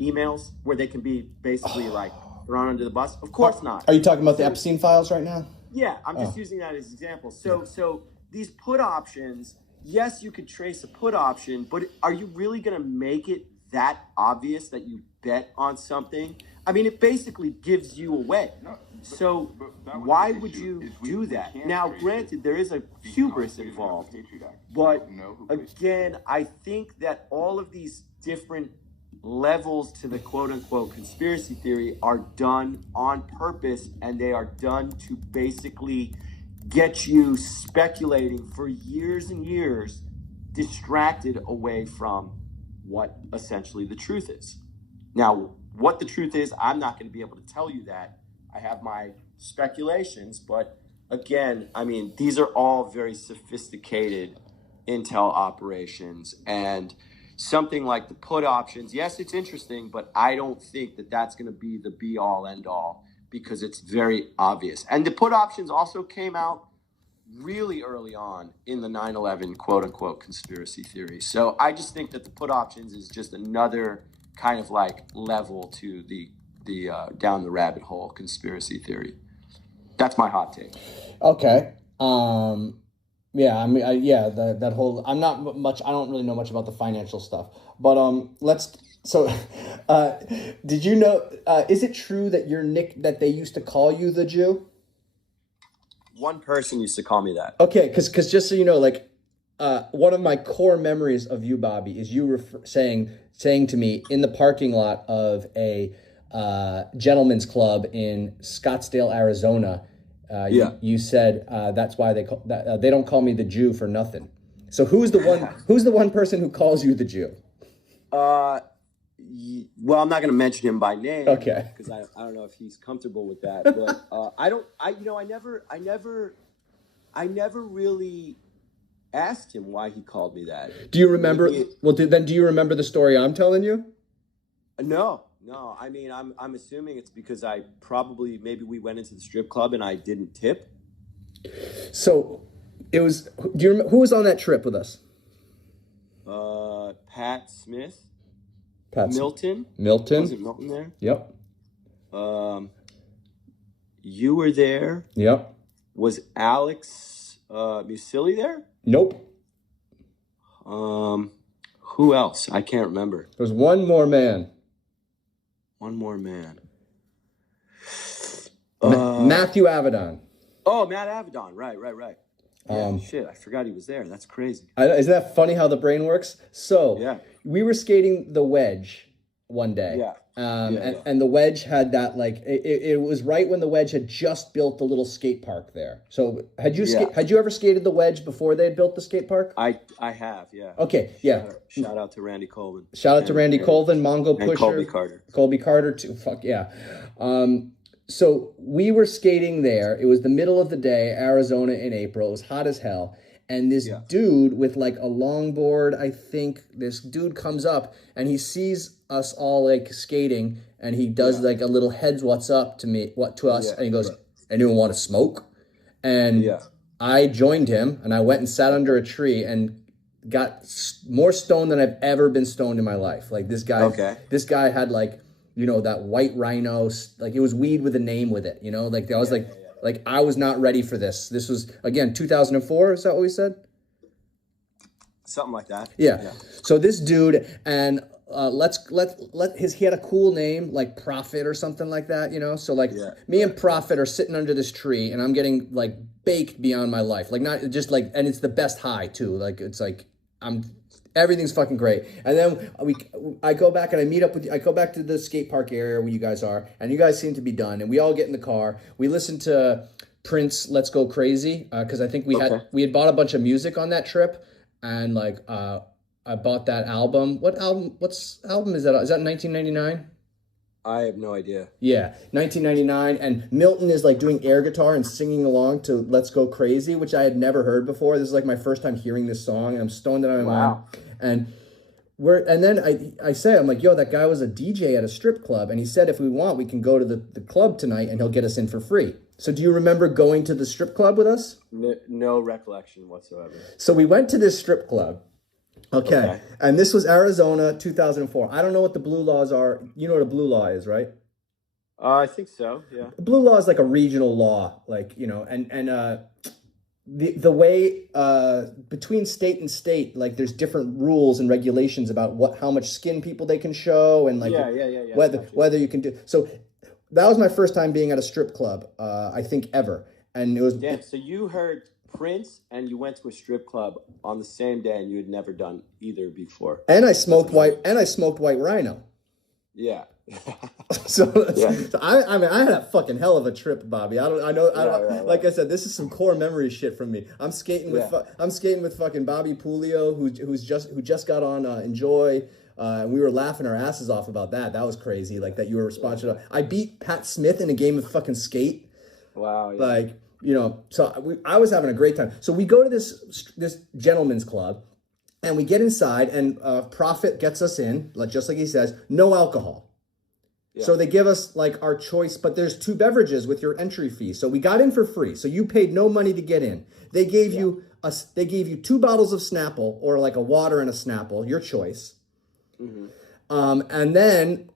emails where they can be basically like thrown under the bus? Of course not. Are you talking about the Epstein files right now? Yeah, I'm just using that as an example. So these put options, yes, you could trace a put option, but are you really going to make it that obvious that you bet on something? I mean, it basically gives you away. So why would you do that? Now, granted, there is a hubris involved, but again, I think that all of these different levels to the quote-unquote conspiracy theory are done on purpose, and they are done to basically get you speculating for years and years, distracted away from what essentially the truth is. Now, what the truth is, I'm not going to be able to tell you that. I have my speculations, but again, I mean, these are all very sophisticated intel operations, and something like the put options, yes, it's interesting, but I don't think that that's going to be the be all end all, because it's very obvious. And the put options also came out really early on in the 9/11 quote unquote conspiracy theory. So I just think that the put options is just another kind of like level to the down the rabbit hole conspiracy theory. That's my hot take. Okay. Yeah, I mean, that whole, I don't really know much about the financial stuff, but did you know, is it true that that they used to call you the Jew? One person used to call me that. Okay, because just so you know, like, one of my core memories of you, Bobby, is you saying to me in the parking lot of a gentleman's club in Scottsdale, Arizona, You said that's why they don't call me the Jew for nothing. So who's the one person who calls you the Jew? Well, I'm not going to mention him by name, okay, because I don't know if he's comfortable with that. But I never really asked him why he called me that. Do you remember? Do you remember the story I'm telling you? No. I mean, I'm assuming it's because maybe we went into the strip club and I didn't tip. So it was. Do you remember who was on that trip with us? Pat Smith. Milton. Was it Milton there? Yep. You were there. Yep. Was Alex Musili there? Nope. Who else? I can't remember. There was one more man. Matthew Avedon. Oh, Matt Avedon. Right. Yeah, shit, I forgot he was there. That's crazy. Isn't that funny how the brain works? So yeah. We were skating the wedge one day. Yeah. And the wedge had that, like, it was right when the wedge had just built the little skate park there. So had you ever skated the wedge before they had built the skate park? I have, yeah. Okay, yeah. Shout out to Randy Colvin. Mongo Pusher. And Colby Carter too. Fuck yeah. So we were skating there. It was the middle of the day, Arizona in April. It was hot as hell. And this dude with like a longboard, I think, this dude comes up and he sees us all like skating and he does like a little heads what's up to us. And he goes, anyone want to smoke? And I joined him and I went and sat under a tree and got more stoned than I've ever been stoned in my life. Like this guy had like, you know, that white rhino, like it was weed with a name with it, you know, like I was like I was not ready for this. This was again 2004. Is that what we said? Something like that. Yeah. So this dude and he had a cool name like Prophet or something like that, you know. So like me and Prophet are sitting under this tree and I'm getting like baked beyond my life, like not just like, and it's the best high too. Like it's like everything's fucking great. And then I go back and I meet up with you. I go back to the skate park area where you guys are, and you guys seem to be done. And we all get in the car. We listen to Prince, "Let's Go Crazy," because I think we had bought a bunch of music on that trip, and like I bought that album. What album is that? Is that 1999? I have no idea. Yeah, 1999, and Milton is like doing air guitar and singing along to "Let's Go Crazy," which I had never heard before. This is like my first time hearing this song, and I'm stoned out of my mind. And then I say, I'm like, yo, that guy was a DJ at a strip club, and he said if we want, we can go to the club tonight, and he'll get us in for free. So do you remember going to the strip club with us? No recollection whatsoever. So we went to this strip club. Okay. And this was Arizona, 2004. I don't know what the blue laws are. You know what a blue law is, right? I think so, yeah. The blue law is like a regional law, like, you know, and the way between state and state, like there's different rules and regulations about how much skin people they can show and like whether you can do. So that was my first time being at a strip club, I think ever. And it was so you heard Prince and you went to a strip club on the same day and you had never done either before. And I smoked white rhino. Yeah. So I mean I had a fucking hell of a trip, Bobby. Like I said, this is some core memory shit from me. I'm skating with fucking Bobby Puleo who just got on enjoi. And we were laughing our asses off about that. That was crazy. Like that you were responsible. I beat Pat Smith in a game of fucking skate. Wow. Yeah. Like, you know, so I was having a great time. So we go to this gentleman's club, and we get inside, and Prophet gets us in, like just like he says, no alcohol. Yeah. So they give us like our choice, but there's 2 beverages with your entry fee. So we got in for free. So you paid no money to get in. They gave you 2 bottles of Snapple, or like a water and a Snapple, your choice. Mm-hmm. And then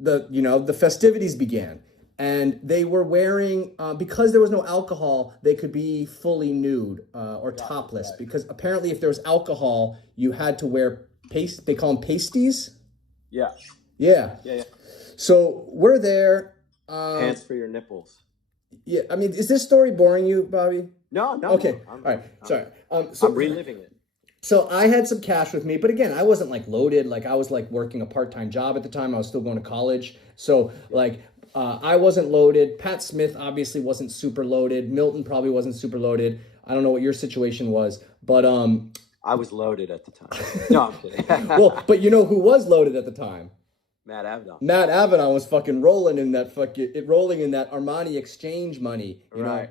the festivities began. And they were wearing, because there was no alcohol, they could be fully nude or topless. Because apparently if there was alcohol, you had to wear they call them pasties? Yeah. Yeah. So we're there. Pants for your nipples. Yeah, I mean, is this story boring you, Bobby? No. Okay, all right, sorry. So I'm reliving it. So I had some cash with me, but again, I wasn't like loaded. Like I was like working a part-time job at the time. I was still going to college. So like I wasn't loaded. Pat Smith obviously wasn't super loaded. Milton probably wasn't super loaded. I don't know what your situation was, but I was loaded at the time. No, I'm kidding. well, but you know who was loaded at the time? Matt Avedon. Matt Avedon was fucking rolling in that Armani exchange money. Right.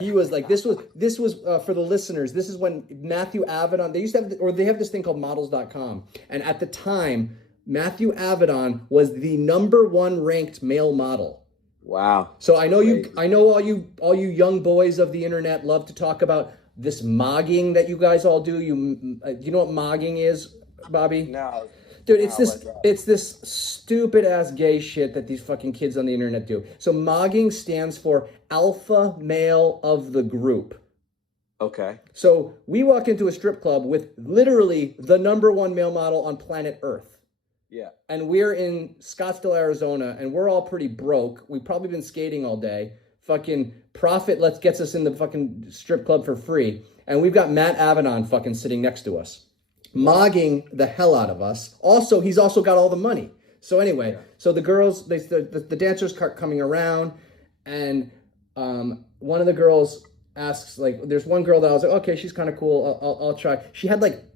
He was like, this was for the listeners. This is when Matthew Avedon, they used to have, they have this thing called models.com. And at the time, Matthew Avedon was the #1 ranked male model. Wow. So I know all you young boys of the internet love to talk about this mogging that you guys all do. You know what mogging is, Bobby? No. Dude, it's this stupid ass gay shit that these fucking kids on the internet do. So mogging stands for alpha male of the group. Okay. So we walk into a strip club with literally the #1 male model on planet Earth. Yeah. And we're in Scottsdale, Arizona, and we're all pretty broke. We've probably been skating all day. Fucking profit gets us in the fucking strip club for free. And we've got Matt Avedon fucking sitting next to us, mogging the hell out of us. Also, he's also got all the money. So anyway, so the girls, the dancers start coming around, and one of the girls asks, like, there's one girl that I was like, okay, she's kind of cool. I'll try. She had like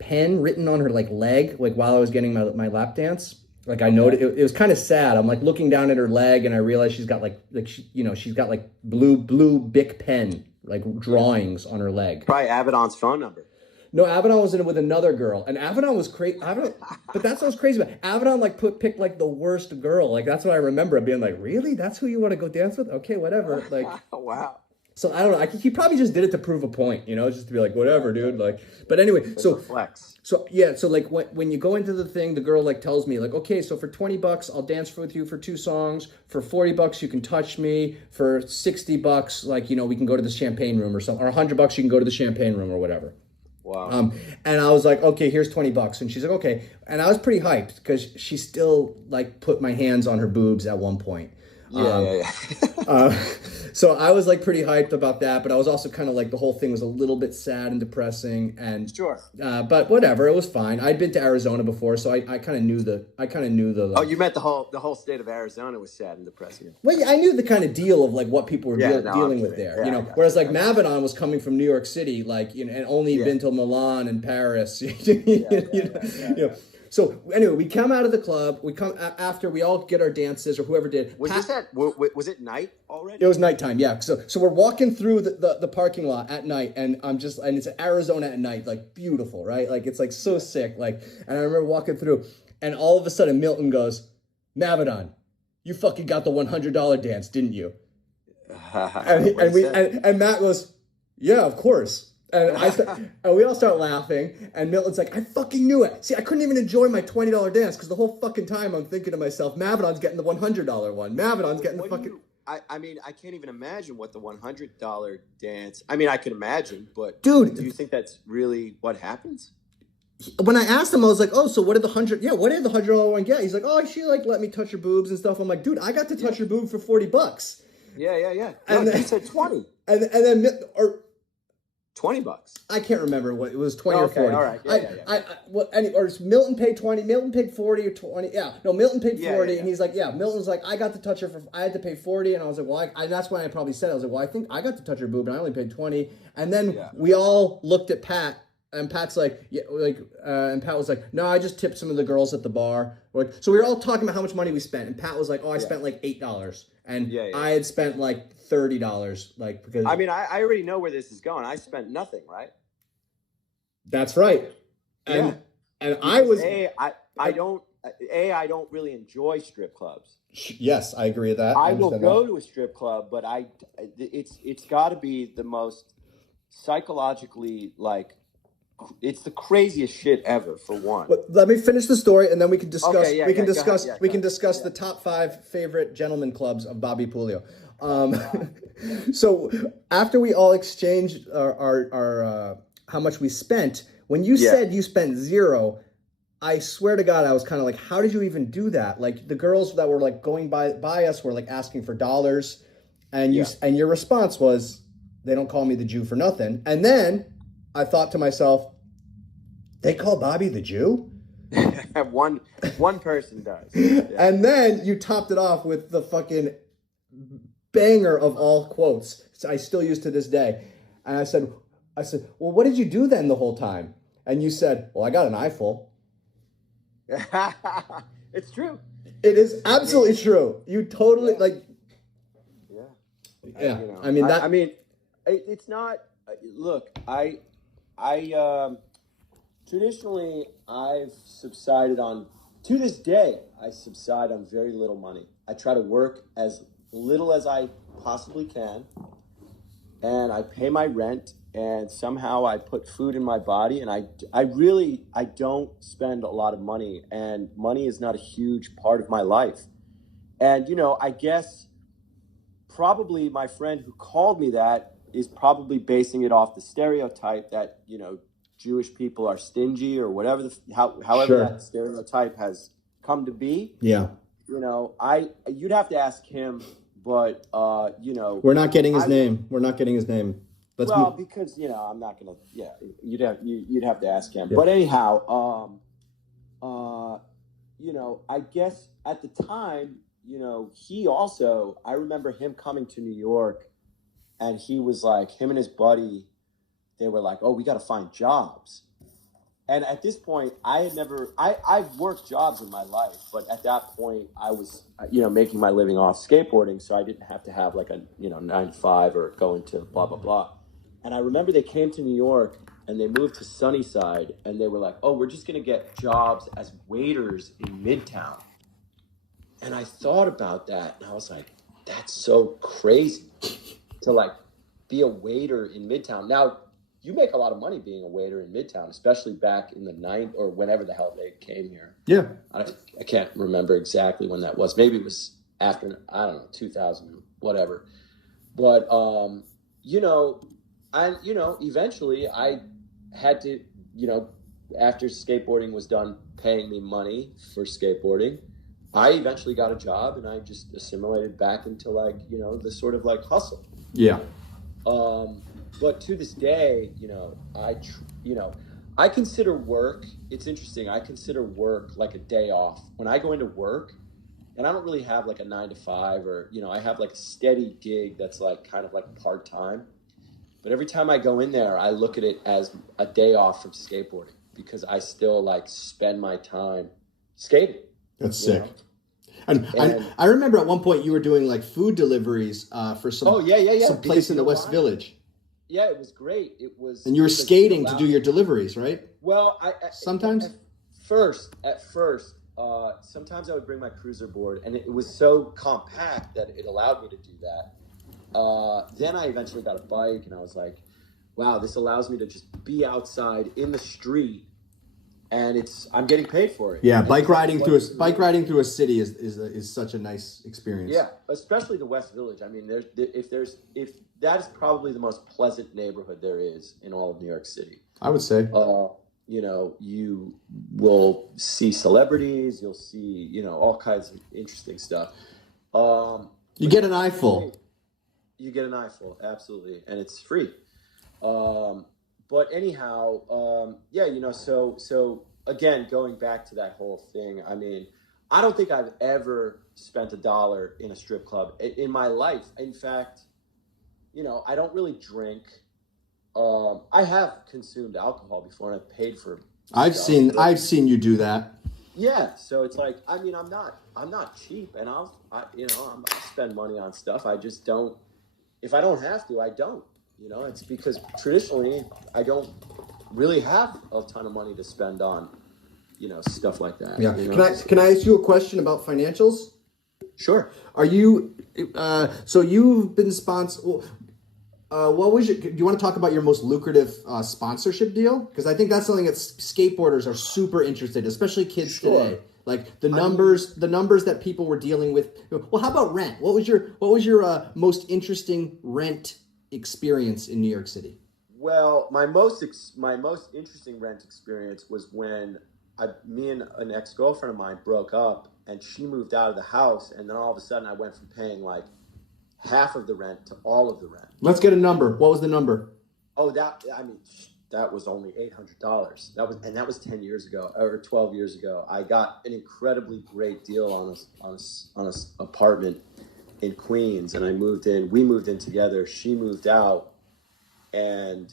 pen written on her leg, like while I was getting my lap dance. Like I noticed, it was kind of sad. I'm like looking down at her leg, and I realized she's got she's got like blue Bic pen, like drawings on her leg. Probably Avedon's phone number. No, Avedon was in it with another girl, and Avedon was crazy. But that's what was crazy about Avedon. Picked like the worst girl. Like that's what I remember being like, really? That's who you want to go dance with? Okay, whatever. Like, wow. So I don't know. He probably just did it to prove a point, just to be like, whatever, dude. Like, but anyway, so flex. So yeah, so like when you go into the thing, the girl like tells me like, okay, so for $20 I'll dance with you for 2 songs. For $40 you can touch me. For $60, like we can go to the champagne room or something. Or $100 you can go to the champagne room or whatever. Wow. And I was like, okay, here's $20, and she's like, okay. And I was pretty hyped because she still like put my hands on her boobs at one point. Yeah. So I was like pretty hyped about that, but I was also kind of like the whole thing was a little bit sad and depressing, and sure. But whatever, it was fine. I'd been to Arizona before, so I kind of knew the. Oh, you meant the whole state of Arizona was sad and depressing. Well, yeah, I knew the kind of deal of like what people were dealing with there, Whereas like Mavedon was coming from New York City, like and only been to Milan and Paris, So anyway, we come out of the club. We come after we all get our dances or whoever did. Was it night already? It was nighttime, yeah. So we're walking through the parking lot at night, and it's Arizona at night, like beautiful, right? Like it's like so sick, like. And I remember walking through, and all of a sudden Milton goes, "Mavedon, you fucking got the $100 dance, didn't you?" And Matt goes, "Yeah, of course." And we all start laughing, and Milton's like, I fucking knew it. See, I couldn't even enjoy my $20 dance because the whole fucking time I'm thinking to myself, Mavedon's getting the $100 one. Mavedon's getting the fucking... I mean, I can't even imagine what the $100 dance... I mean, I can imagine, but... Dude... Do you think that's really what happens? When I asked him, I was like, oh, so what did the $100 one get? He's like, oh, she like let me touch her boobs and stuff. I'm like, dude, I got to touch her boob for $40. Yeah. No, and then, he said 20. And then... or $20. I can't remember what it was, 20 or 40. All right. Or Milton paid 20. Milton paid 40 or 20. Yeah, no, Milton paid 40, and he's like, yeah. Milton was like, I got to touch her I had to pay 40, and I was like, well, that's why I probably said it. I was like, well, I think I got to touch her boob, and I only paid 20. And then we all looked at Pat, and Pat's like, and Pat was like, no, I just tipped some of the girls at the bar. So we were all talking about how much money we spent, and Pat was like, oh, I spent like $8, and I had spent like $30, like because. I mean, I already know where this is going. I spent nothing, right? That's right. And I was I don't really enjoy strip clubs. Yes, I agree with that. I will go to a strip club, but it's got to be the most psychologically like. It's the craziest shit ever, for one. Well, let me finish the story, and then we can discuss. We can discuss the top 5 favorite gentleman clubs of Bobby Puleo. So after we all exchanged our how much we spent, when you said you spent 0, I swear to God, I was kind of like, how did you even do that? Like the girls that were like going by us were like asking for dollars, and your response was, they don't call me the Jew for nothing. And then I thought to myself, they call Bobby the Jew? One person does. Yeah. And then you topped it off with the fucking banger of all quotes I still use to this day. And I said, well, what did you do then the whole time? And you said, well, I got an eyeful. It's true. It is absolutely true. You totally Yeah. I mean, it's not. Look, I traditionally I've subsided on. To this day, I subside on very little money. I try to work as little as I possibly can, and I pay my rent, and somehow I put food in my body, and I don't spend a lot of money, and money is not a huge part of my life. And I guess probably my friend who called me that is probably basing it off the stereotype that Jewish people are stingy or whatever however Sure. that stereotype has come to be. Yeah. You'd have to ask him, but we're not getting his name. We're not getting his name. Because I'm not gonna. Yeah, you'd have to ask him. Yeah. But anyhow, I guess at the time, he also. I remember him coming to New York, and he was like, him and his buddy, they were like, "Oh, we got to find jobs." And at this point, I've worked jobs in my life, but at that point I was, making my living off skateboarding. So I didn't have to have like a, 9 to 5 or go into blah, blah, blah. And I remember they came to New York and they moved to Sunnyside and they were like, "Oh, we're just going to get jobs as waiters in Midtown." And I thought about that and I was like, that's so crazy to like be a waiter in Midtown. Now, you make a lot of money being a waiter in Midtown, especially back in the 90s or whenever the hell they came here. Yeah. I can't remember exactly when that was. Maybe it was after, I don't know, 2000, whatever. But, eventually I had to, after skateboarding was done paying me money for skateboarding, I eventually got a job and I just assimilated back into like, the sort of like hustle. Yeah. But to this day, I consider work, it's interesting. I consider work like a day off. When I go into work, and I don't really have like a 9 to 5 or, I have like a steady gig that's like kind of like part-time. But every time I go in there, I look at it as a day off from skateboarding because I still like spend my time skating. That's sick. And I remember at one point you were doing like food deliveries for some place in the West Village. Yeah, it was great. It was, and you were skating to do your deliveries, right? Well, sometimes. At first, sometimes I would bring my cruiser board, and it was so compact that it allowed me to do that. Then I eventually got a bike, and I was like, "Wow, this allows me to just be outside in the street, and I'm getting paid for it." Yeah, bike riding through a city is such a nice experience. Yeah, especially the West Village. I mean, if that is probably the most pleasant neighborhood there is in all of New York City. I would say. You will see celebrities. You'll see, all kinds of interesting stuff. You get an eyeful. You get an eyeful, absolutely, and it's free. But anyhow, so again, going back to that whole thing, I mean, I don't think I've ever spent $1 in a strip club in my life. In fact, I don't really drink. I have consumed alcohol before and I've paid for I've seen you do that. Yeah, so it's like, I mean, I'm not cheap, and I spend money on stuff. I just don't. If I don't have to, I don't. It's because traditionally I don't really have a ton of money to spend on, stuff like that. Yeah. Can I ask you a question about financials? Sure. Are you? So you've been sponsored. What was do you want to talk about your most lucrative sponsorship deal? Because I think that's something that skateboarders are super interested, especially kids today. Like the numbers that people were dealing with. Well, how about rent? What was your most interesting rent experience in New York City? Well, my most interesting rent experience was when me and an ex-girlfriend of mine broke up, and she moved out of the house, and then all of a sudden I went from paying like half of the rent to all of the rent. Let's get a number. What was the number? Oh, that was only $800. That was 10 years ago or 12 years ago. I got an incredibly great deal on a apartment in Queens, and we moved in together. She moved out, and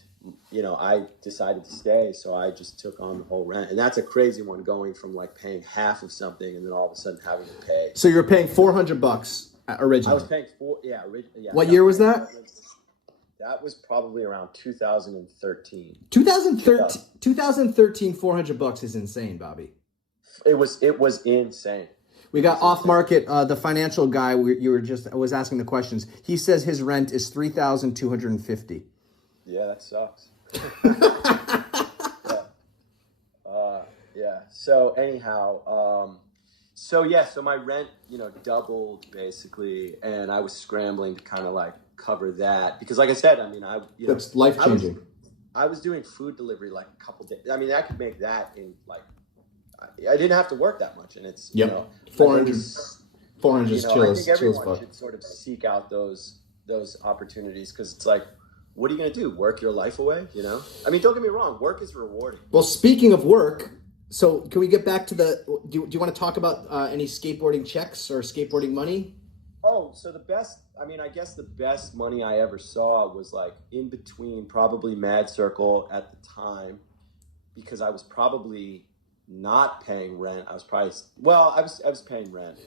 I decided to stay, so I just took on the whole rent. And that's a crazy one, going from like paying half of something and then all of a sudden having to pay. So you're paying $400 originally. I was paying What year was that? That was probably around 2013. 2013, $400 is insane, Bobby. It was insane. We got off market. The financial guy I was asking the questions. He says his rent is $3,250. Yeah, that sucks. Yeah. So anyhow, so my rent, doubled basically, and I was scrambling to kind of like cover that because, like I said, I mean, that's life changing. I was doing food delivery like a couple days. I mean, I could make that in like, I didn't have to work that much, and it's 400 is chill. I think everyone should sort of seek out those opportunities because it's like, what are you going to do? Work your life away? I mean, don't get me wrong. Work is rewarding. Well, speaking of work, so can we get back to do you want to talk about any skateboarding checks or skateboarding money? Oh, so I guess the best money I ever saw was like in between probably Mad Circle at the time, because I was probably not paying rent. I was paying rent.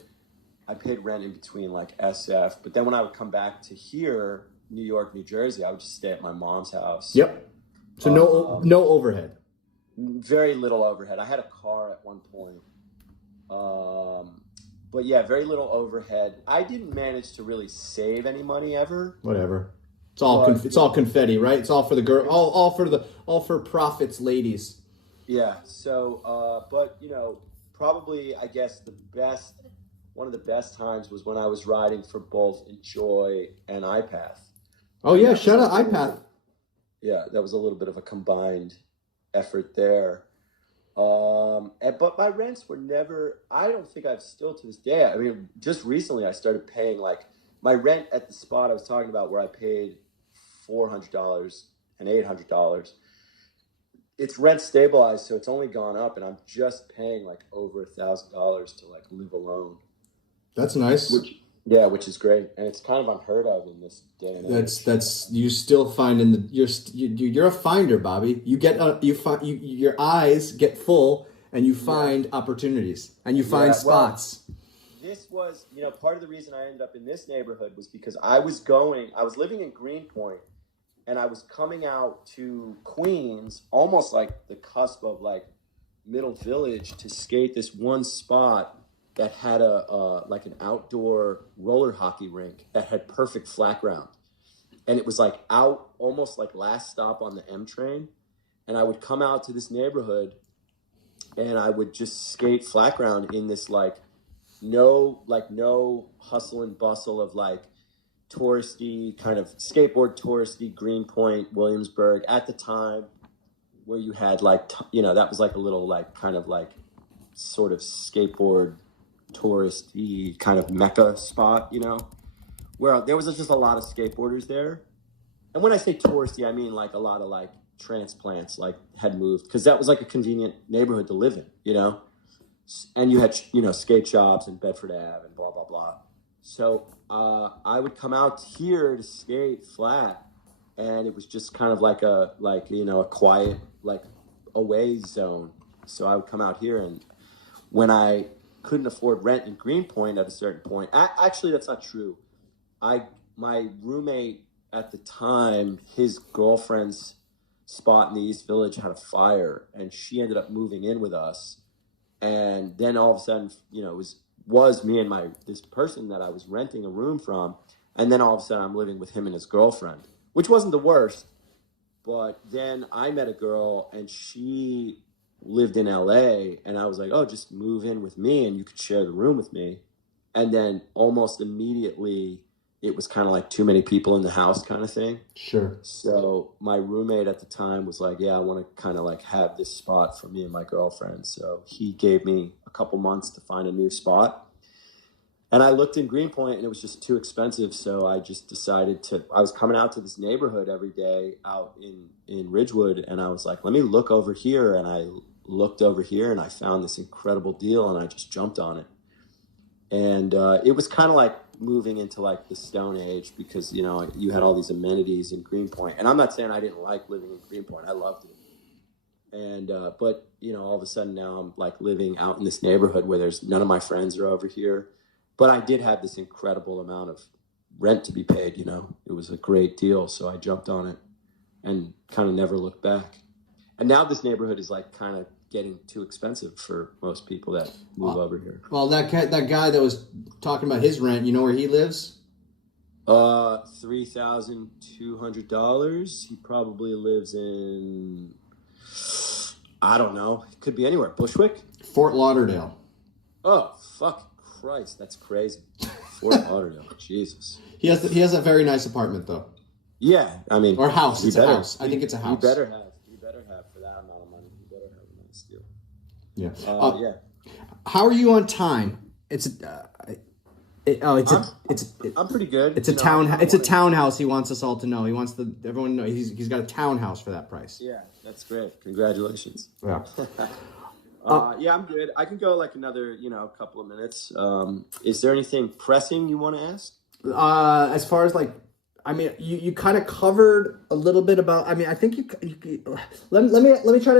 I paid rent in between like SF, but then when I would come back to here, New York, New Jersey, I would just stay at my mom's house. Yep. So no overhead. Very little overhead. I had a car at one point. But yeah, very little overhead. I didn't manage to really save any money ever. Whatever. It's all confetti, right? It's all for the girl, all for profits, ladies. Yeah. So, but probably I guess one of the best times was when I was riding for both Enjoi and iPath. Oh yeah, shout out iPath. Yeah, that was a little bit of a combined effort there. But my rents were never, I don't think I've still to this day, I mean, just recently I started paying like my rent at the spot I was talking about where I paid $400 and $800. It's rent stabilized, so it's only gone up, and I'm just paying like over $1,000 to like live alone. That's nice. Which is great, and it's kind of unheard of in this day and age. That's you still find you're a finder, Bobby. You get your eyes get full, and you find opportunities, and you find spots. This was, part of the reason I ended up in this neighborhood was because I was living in Greenpoint, and I was coming out to Queens, almost like the cusp of like Middle Village, to skate this one spot that had like an outdoor roller hockey rink that had perfect flat ground. And it was like out almost like last stop on the M train. And I would come out to this neighborhood and I would just skate flat ground in this like no hustle and bustle of like touristy kind of skateboard touristy Greenpoint, Williamsburg at the time, where you had like, that was like a little like kind of like sort of skateboard touristy kind of mecca spot, where there was just a lot of skateboarders there. And when I say touristy, I mean like a lot of like transplants like had moved, because that was like a convenient neighborhood to live in, and you had skate shops and Bedford Ave and blah blah blah. So I would come out here to skate flat, and it was just kind of like a quiet like away zone. So I would come out here, and when I couldn't afford rent in Greenpoint at a certain point. Actually, that's not true. My roommate at the time, his girlfriend's spot in the East Village had a fire, and she ended up moving in with us. And then all of a sudden, it was me and this person that I was renting a room from. And then all of a sudden I'm living with him and his girlfriend, which wasn't the worst. But then I met a girl, and she lived in LA, and I was like, oh, just move in with me and you could share the room with me. And then almost immediately it was kind of like too many people in the house kind of thing. Sure. So my roommate at the time was like, yeah, I want to kind of like have this spot for me and my girlfriend. So he gave me a couple months to find a new spot. And I looked in Greenpoint and it was just too expensive. So I just decided I was coming out to this neighborhood every day out in Ridgewood. And I was like, let me look over here. And I looked over here and I found this incredible deal and I just jumped on it. And it was kind of like moving into like the Stone Age because, you know, you had all these amenities in Greenpoint. And I'm not saying I didn't like living in Greenpoint. I loved it. And, but, you know, all of a sudden now I'm like living out in this neighborhood where none of my friends are over here. But I did have this incredible amount of rent to be paid, you know. It was a great deal, so I jumped on it and kind of never looked back. And now this neighborhood is like kind of getting too expensive for most people that move over here. Well, that guy that was talking about his rent, you know where he lives? $3,200. He probably lives in, I don't know. It could be anywhere. Bushwick? Fort Lauderdale. Oh, fuck. Christ, that's crazy. Fort Lauderdale, Jesus. He has a very nice apartment though. Yeah, I mean, or house. It's a house. I think it's a house. You better have for that amount of money. You better have a nice deal. Yeah. Yeah. How are you on time? I'm pretty good. It's a townhouse. He wants us all to know. He wants everyone to know he's got a townhouse for that price. Yeah, that's great. Congratulations. Yeah. Yeah, I'm good. I can go like another, couple of minutes. Is there anything pressing you want to ask? As far as like, I mean, you kind of covered a little bit about. I mean, I think you let me try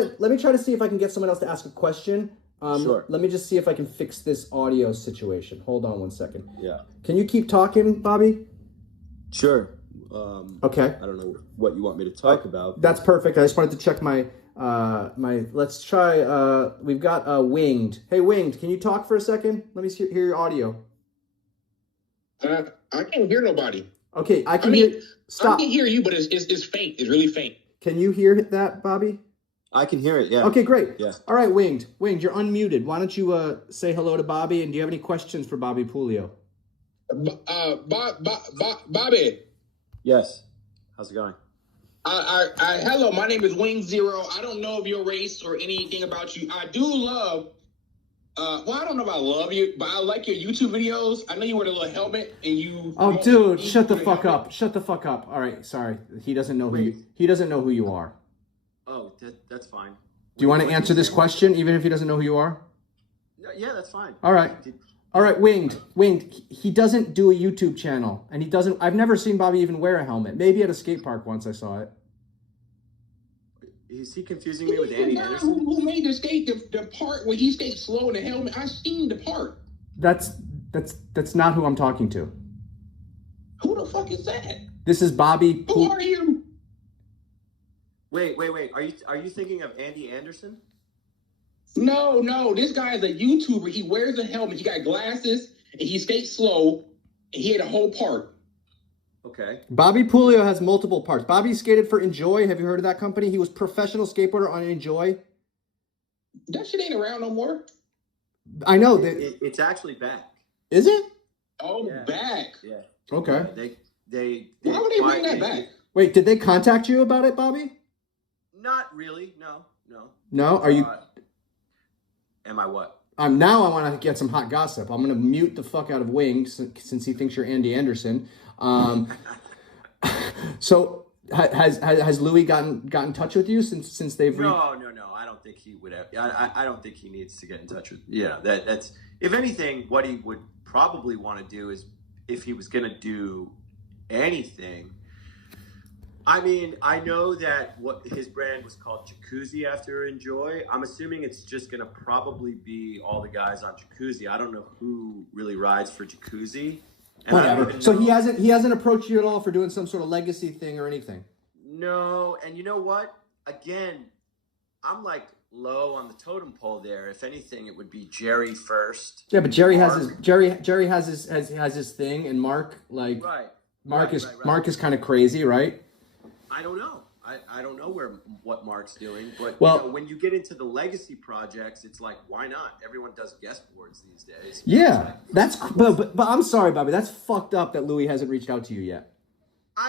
to see if I can get someone else to ask a question. Sure. Let me just see if I can fix this audio situation. Hold on one second. Yeah. Can you keep talking, Bobby? Sure. Okay. I don't know what you want me to talk about. That's perfect. I just wanted to check my. Let's try. We've got Winged. Hey, Winged, can you talk for a second? Let me hear your audio. I can't hear nobody. Okay, I can hear. Stop. I can hear you, but it's faint. It's really faint. Can you hear that, Bobby? I can hear it. Yeah. Okay, great. Yeah. All right, Winged, you're unmuted. Why don't you say hello to Bobby? And do you have any questions for Bobby Puleo? Bobby. Yes. How's it going? Hello, my name is Wing Zero. I don't know of your race or anything about you. I do love, I don't know if I love you, but I like your YouTube videos. I know you wear a little helmet and you. Oh, dude, shut the fuck up. Shut the fuck up. All right, sorry. He doesn't know he doesn't know who you are. Oh, that's fine. Do you want to answer this question, even if he doesn't know who you are? Yeah, that's fine. All right. All right, Winged. He doesn't do a YouTube channel, and he doesn't. I've never seen Bobby even wear a helmet. Maybe at a skate park once I saw it. Is he confusing me with Andy Anderson? Who made the part where he skates slow in the helmet? I've seen the part. That's not who I'm talking to. Who the fuck is that? This is Bobby. Who are you? Wait. Are you thinking of Andy Anderson? No. This guy is a YouTuber. He wears a helmet. He got glasses, and he skates slow, and he had a whole part. Okay. Bobby Puleo has multiple parts. Bobby skated for Enjoi. Have you heard of that company? He was professional skateboarder on Enjoi. That shit ain't around no more. I know. It's actually back. Is it? Oh, yeah. Back. Yeah. Okay. They Why would they bring that back? Wait, did they contact you about it, Bobby? Not really. No. No? Are you... Am I what? Now I want to get some hot gossip. I'm going to mute the fuck out of Wing since he thinks you're Andy Anderson. So has Louis gotten in touch with you since they've... No. I don't think he would have. I don't think he needs to get in touch with... Yeah, that's... If anything, what he would probably want to do is, if he was going to do anything... I mean, I know that what his brand was called Jacuzzi after Enjoi. I'm assuming it's just going to probably be all the guys on Jacuzzi. I don't know who really rides for Jacuzzi. Whatever. So he hasn't approached you at all for doing some sort of legacy thing or anything? No, and you know what? Again, I'm like low on the totem pole there. If anything, it would be Jerry first. Yeah, but Jerry has his thing, and Mark Mark is kind of crazy, right? I don't know. I don't know what Mark's doing, but when you get into the legacy projects, it's like, why not? Everyone does guest boards these days. Yeah, but I'm sorry, Bobby. That's fucked up that Louis hasn't reached out to you yet.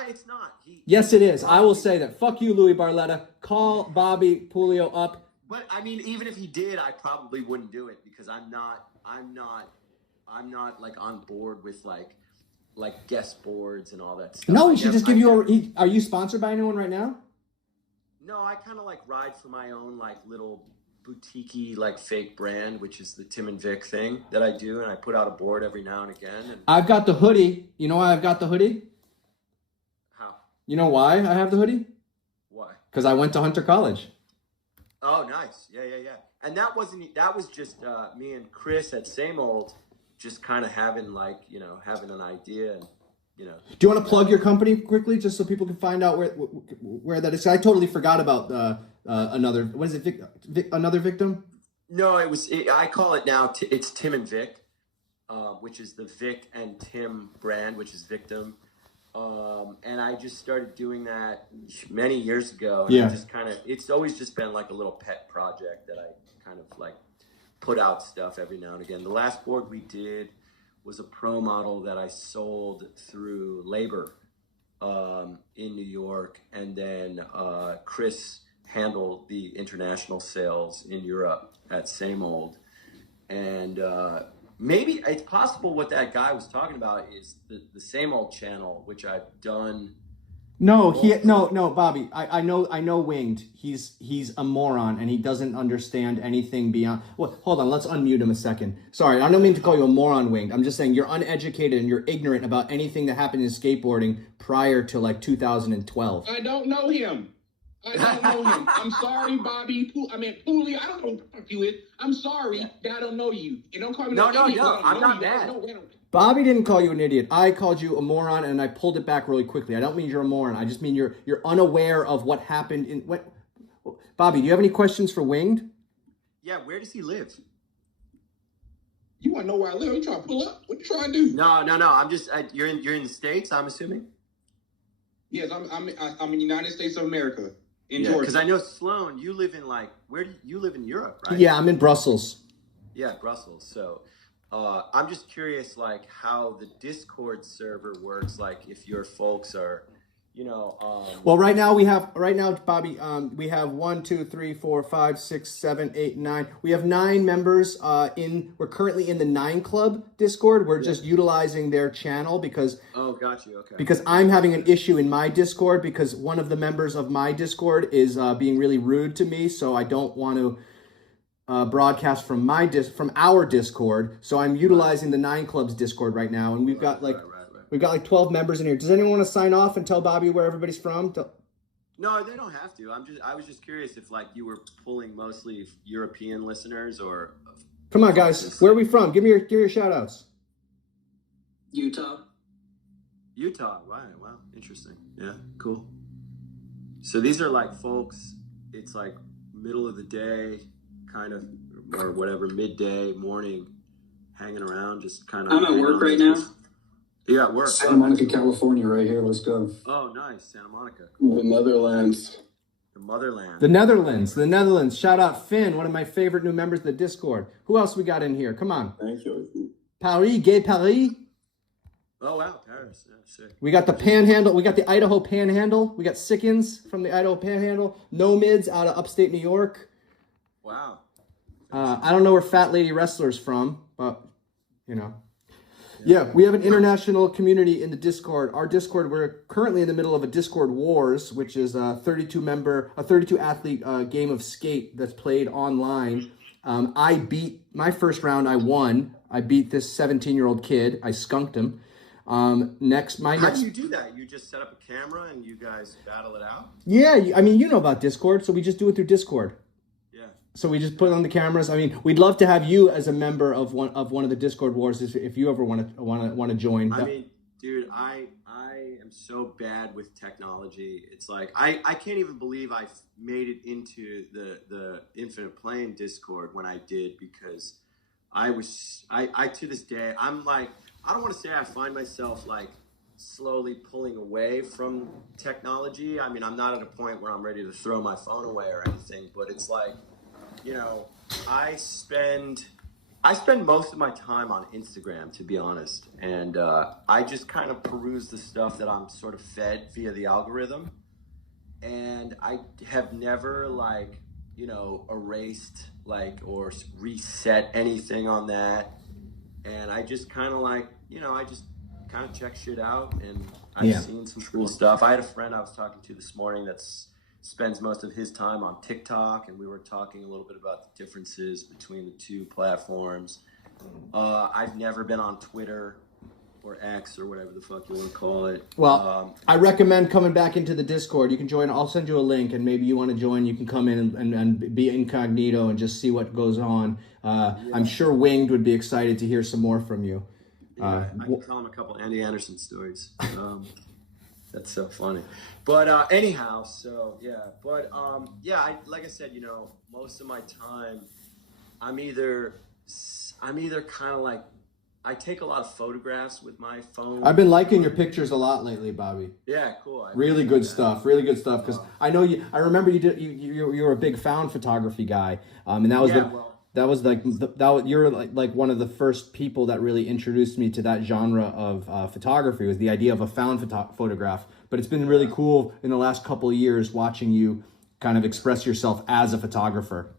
It's not. Yes, it is. I will say that. Fuck you, Louis Barletta. Call Bobby Puleo up. But I mean, even if he did, I probably wouldn't do it because I'm not I'm not like on board with like guest boards and all that stuff. No, he should just give you are you sponsored by anyone right now? No, I kind of like ride for my own like little boutique-y like fake brand, which is the Tim and Vic thing that I do, and I put out a board every now and again. And I've got the hoodie. You know why I've got the hoodie? how? You know why I have the hoodie? Why? Because I went to Hunter College. Oh, nice. Yeah. And that was just me and Chris at Same Old, just kind of having like, having an idea and, Do you want to plug your company quickly, just so people can find out where that is? I totally forgot about another. What is it? Another victim? No, I call it now. It's Tim and Vic, which is the Vic and Tim brand, which is Victim. And I just started doing that many years ago. And yeah. It's always just been like a little pet project that I kind of like put out stuff every now and again. The last board we did was a pro model that I sold through Labor in New York. And then Chris handled the international sales in Europe at Same Old. And maybe it's possible what that guy was talking about is the Same Old channel, which I've done. No, Bobby. I know Winged. He's a moron and he doesn't understand anything beyond. Well, hold on. Let's unmute him a second. Sorry, I don't mean to call you a moron, Winged. I'm just saying you're uneducated and you're ignorant about anything that happened in skateboarding prior to like 2012. I don't know him. I'm sorry, Bobby. Puleo. I don't know who the fuck you is. I'm sorry that I don't know you. And don't call me No. I'm not mad. Bobby didn't call you an idiot. I called you a moron, and I pulled it back really quickly. I don't mean you're a moron. I just mean you're unaware of what happened in what. Bobby, do you have any questions for Winged? Yeah, where does he live? You want to know where I live? You trying to pull up? What you trying to do? No. I'm just you're in the States, I'm assuming. Yes, I'm in the United States of America in Georgia. Because I know Sloan, you live in you live in Europe, right? Yeah, I'm in Brussels. Yeah, Brussels. So. I'm just curious, like how the Discord server works. Like if your folks are, Well, right now, Bobby, we have 1, 2, 3, 4, 5, 6, 7, 8, 9. We have 9 members. We're currently in the 9 Club Discord. We're just utilizing their channel because. Oh, got you. Okay. Because I'm having an issue in my Discord because one of the members of my Discord is being really rude to me, so I don't want to. Broadcast from our Discord, so I'm utilizing the 9 Club's Discord right now, and we've got we've got like 12 members in here. Does anyone want to sign off and tell Bobby where everybody's from? No, they don't have to. I was just curious if like you were pulling mostly European listeners or. Come on, guys, where are we from? Give me your shout outs. Utah. Right? Wow, interesting. Yeah, cool. So these are like folks. It's like middle of the day. Kind of, or whatever, midday, morning, hanging around, just kind of. I'm at work right now. You're at work. Santa Monica, California, right here. Let's go. Oh, nice, Santa Monica. The Netherlands. The Netherlands. Shout out Finn, one of my favorite new members of the Discord. Who else we got in here? Come on. Thank you. Paris, gay Paris. Oh wow, Paris. Yeah, sick. We got the Panhandle. We got the Idaho Panhandle. We got Sickens from the Idaho Panhandle. Nomids out of upstate New York. Wow. I don't know where Fat Lady Wrestler's from, but, Yeah, we have an international community in the Discord. Our Discord, we're currently in the middle of a Discord Wars, which is a 32 athlete game of skate that's played online. I beat, my first round I won. I beat this 17-year-old kid. I skunked him. How do you do that? You just set up a camera and you guys battle it out? Yeah, I mean, you know about Discord, so we just do it through Discord. So we just put on the cameras. I mean, we'd love to have you as a member of one of the Discord wars if you ever want to join. I mean, dude, I am so bad with technology. It's like I can't even believe I made it into the Infinite Plane Discord when I did, because I to this day I'm like, I don't want to say I find myself like slowly pulling away from technology. I mean, I'm not at a point where I'm ready to throw my phone away or anything, but it's like, I spend most of my time on Instagram, to be honest. And I just kind of peruse the stuff that I'm sort of fed via the algorithm. And I have never erased or reset anything on that. and I just kind of like, I just kind of check shit out, and I've seen some cool stuff. I had a friend I was talking to this morning that spends most of his time on TikTok, and we were talking a little bit about the differences between the two platforms. I've never been on Twitter or X or whatever the fuck you want to call it. Well, I recommend coming back into the Discord. You can join. I'll send you a link, and maybe you want to join. You can come in and be incognito and just see what goes on. I'm sure Winged would be excited to hear some more from you. I can tell him a couple Andy Anderson stories. That's so funny. But anyhow, so yeah. But like I said, most of my time, I'm either kind of like, I take a lot of photographs with my phone. I've been liking your pictures a lot lately, Bobby. Yeah, cool. Really good stuff. Because I know you. I remember you were a big found photography guy, and that was you're like one of the first people that really introduced me to that genre of photography. Was the idea of a found photograph. But it's been really cool in the last couple of years watching you kind of express yourself as a photographer.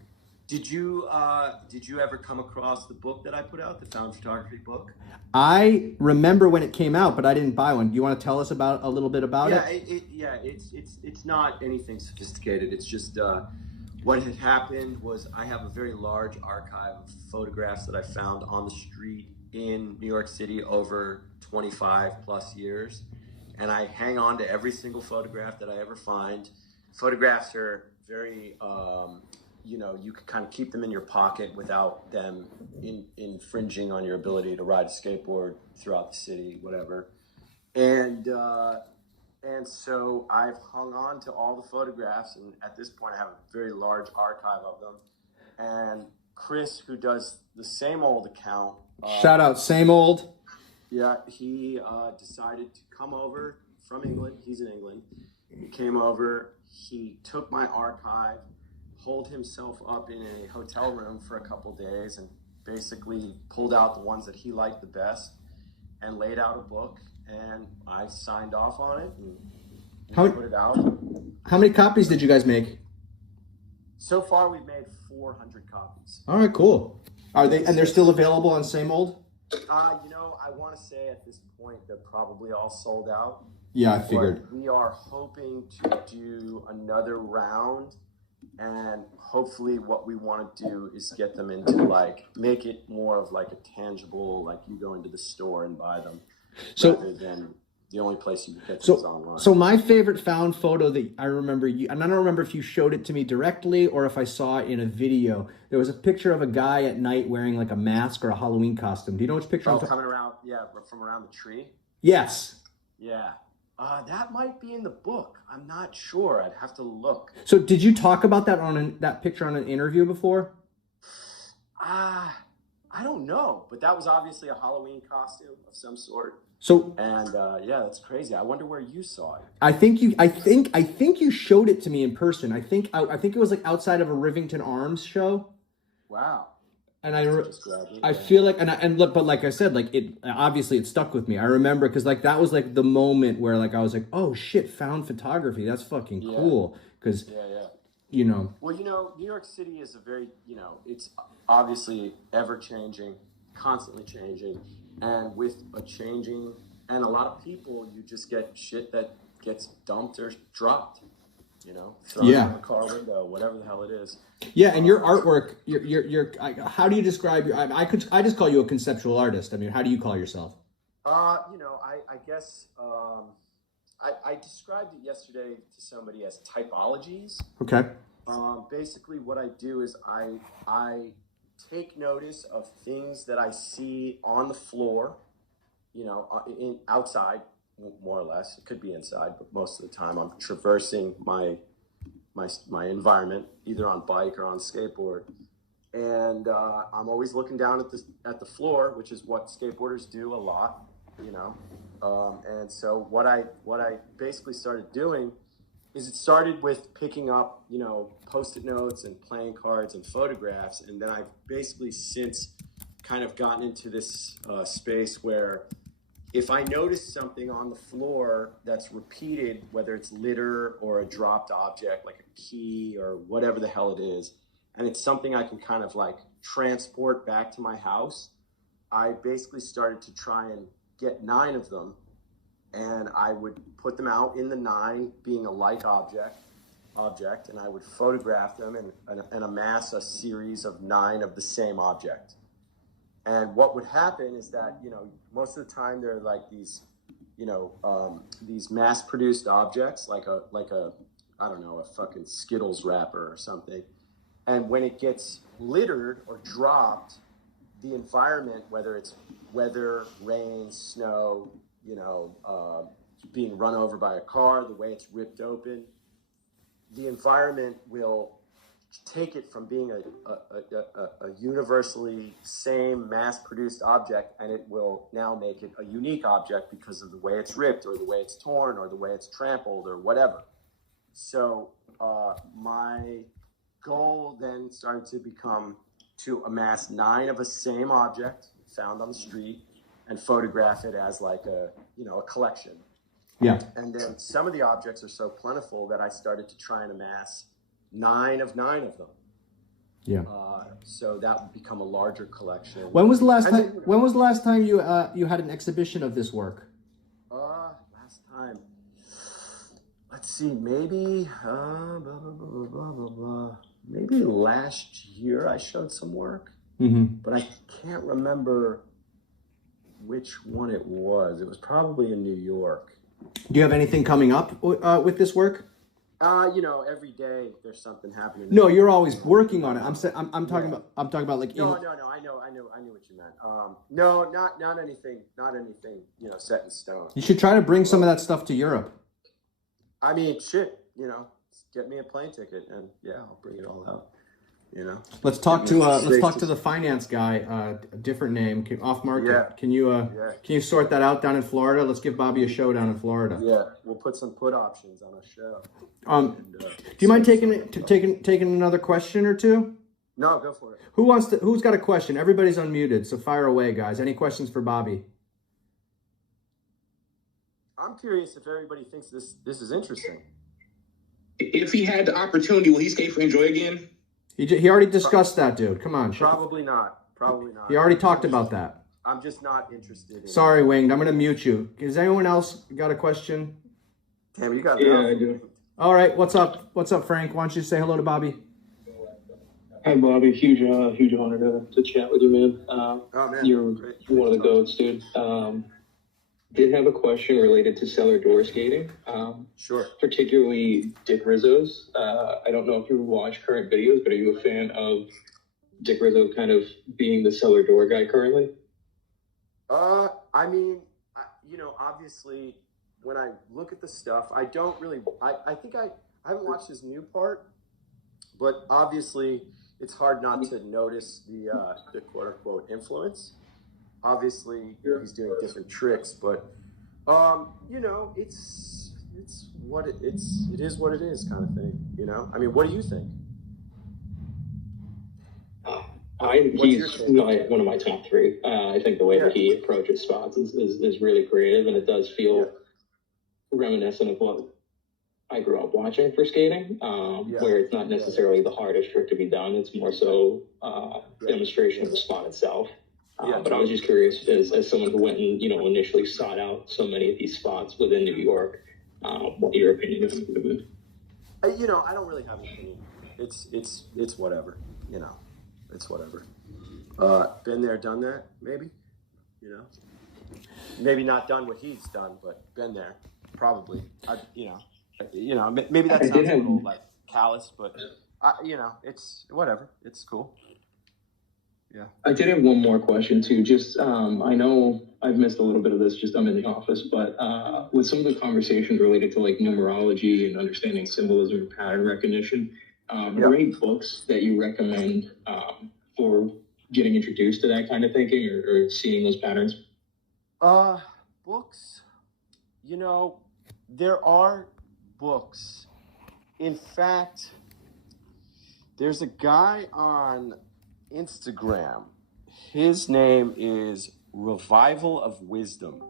Did you ever come across the book that I put out, the found photography book? I remember when it came out, but I didn't buy one. Do you want to tell us a little bit about it? It's not anything sophisticated. It's just what had happened was I have a very large archive of photographs that I found on the street in New York City over 25 plus years, and I hang on to every single photograph that I ever find. Photographs are very you can kind of keep them in your pocket without them infringing on your ability to ride a skateboard throughout the city, whatever. And so I've hung on to all the photographs, and at this point I have a very large archive of them. And Chris, who does the Same Old account, shout out Same Old. Yeah, he decided to come over from England. He's in England. He came over. He took my archive, holed himself up in a hotel room for a couple days, and basically pulled out the ones that he liked the best and laid out a book, and I signed off on it and put it out. How many copies did you guys make? So far we've made 400 copies. All right, cool. They're still available on Same Old? I want to say at this point they're probably all sold out. Yeah, I figured. But we are hoping to do another round, and hopefully what we want to do is get them into make it more of like a tangible, like you go into the store and buy them, rather than the only place you can get them is online. So my favorite found photo that I remember and I don't remember if you showed it to me directly or if I saw it in a video. There was a picture of a guy at night wearing like a mask or a Halloween costume. Do you know which picture? Coming around, from around the tree. Yes. Yeah. That might be in the book. I'm not sure. I'd have to look. So did you talk about that that picture on an interview before? I don't know, but that was obviously a Halloween costume of some sort. So that's crazy. I wonder where you saw it. I think you showed it to me in person. I think it was like outside of a Rivington Arms show. Wow. And I feel like but like I said, like it obviously it stuck with me. I remember because like that was like the moment where like I was like, oh shit, found photography. That's fucking cool. Because Well, New York City is a very it's obviously ever changing, constantly changing, and with a changing and a lot of people, you just get shit that gets dumped or dropped. Thrown out the car window, whatever the hell it is. Yeah, and your artwork, how do you describe your? I just call you a conceptual artist. I mean, how do you call yourself? I guess I described it yesterday to somebody as typologies. Okay. Basically, what I do is I take notice of things that I see on the floor, outside. More or less, it could be inside, but most of the time I'm traversing my environment, either on bike or on skateboard, and I'm always looking down at the floor, which is what skateboarders do a lot, And so what I basically started doing is it started with picking up post-it notes and playing cards and photographs, and then I've basically since kind of gotten into this space where if I notice something on the floor that's repeated, whether it's litter or a dropped object like a key or whatever the hell it is, and it's something I can kind of like transport back to my house, I basically started to try and get 9 of them, and I would put them out in the 9 being a like object, and I would photograph them and amass a series of 9 of the same object. And what would happen is that, most of the time they're like these, these mass-produced objects, like a I don't know, a fucking Skittles wrapper or something. And when it gets littered or dropped, the environment, whether it's weather, rain, snow, being run over by a car, the way it's ripped open, the environment will take it from being a universally same mass-produced object, and it will now make it a unique object because of the way it's ripped or the way it's torn or the way it's trampled or whatever. So my goal then started to become to amass 9 of a same object found on the street and photograph it as like a collection. Yeah. And then some of the objects are so plentiful that I started to try and amass 9 of them. Yeah. So that would become a larger collection. When was the last time? When was the last time you had an exhibition of this work? Last time. Let's see. Maybe maybe last year I showed some work, but I can't remember which one it was. It was probably in New York. Do you have anything coming up with this work? Every day there's something happening. No, you're always working on it. I'm talking about like. No. I knew what you meant. No, not anything. Not anything. Set in stone. You should try to bring some of that stuff to Europe. I mean, shit. Get me a plane ticket, and I'll bring it all out. Let's talk to the finance guy. Different name, off market. Yeah. Can you sort that out down in Florida? Let's give Bobby a show down in Florida. Yeah, we'll put some put options on a show. Do you mind taking another question or two? No, go for it. Who's got a question? Everybody's unmuted, so fire away, guys. Any questions for Bobby? I'm curious if everybody thinks this is interesting. If he had the opportunity, will he skate for Enjoy again? He already discussed that, dude. Come on. Probably not. He already talked about that. I'm just not interested in Sorry, Winged. I'm going to mute you. Has anyone else got a question? Damn, you got Yeah, I do. All right. What's up? What's up, Frank? Why don't you say hello to Bobby? Hi, Bobby. Huge honor to chat with you, man. man. You're one of the goats, dude. Did have a question related to cellar door skating. Sure. Particularly Dick Rizzo's. I don't know if you watch current videos, but are you a fan of Dick Rizzo kind of being the cellar door guy currently? I mean, obviously, when I look at the stuff, I don't really. I think I haven't watched his new part, but obviously, it's hard not to notice the quote unquote influence. Obviously, he's doing different tricks, but it's what it is what it is kind of thing. I mean, what do you think? He's one of my top 3. I think the way that he approaches spots is really creative, and it does feel reminiscent of what I grew up watching for skating, where it's not necessarily the hardest trick to be done. It's more so demonstration of the spot itself. But I was just curious, as someone who went and initially sought out so many of these spots within New York, what your opinion is. I don't really have an opinion. It's whatever. It's whatever. Been there, done that. Maybe. Maybe not done what he's done, but been there. Probably. Maybe that sounds a little like callous, but it's whatever. It's cool. Yeah. I did have one more question too. Just I know I've missed a little bit of this. Just I'm in the office, but with some of the conversations related to like numerology and understanding symbolism and pattern recognition, are there any books that you recommend for getting introduced to that kind of thinking or seeing those patterns? Books. There are books. In fact, there's a guy on Instagram. His name is Revival of Wisdom.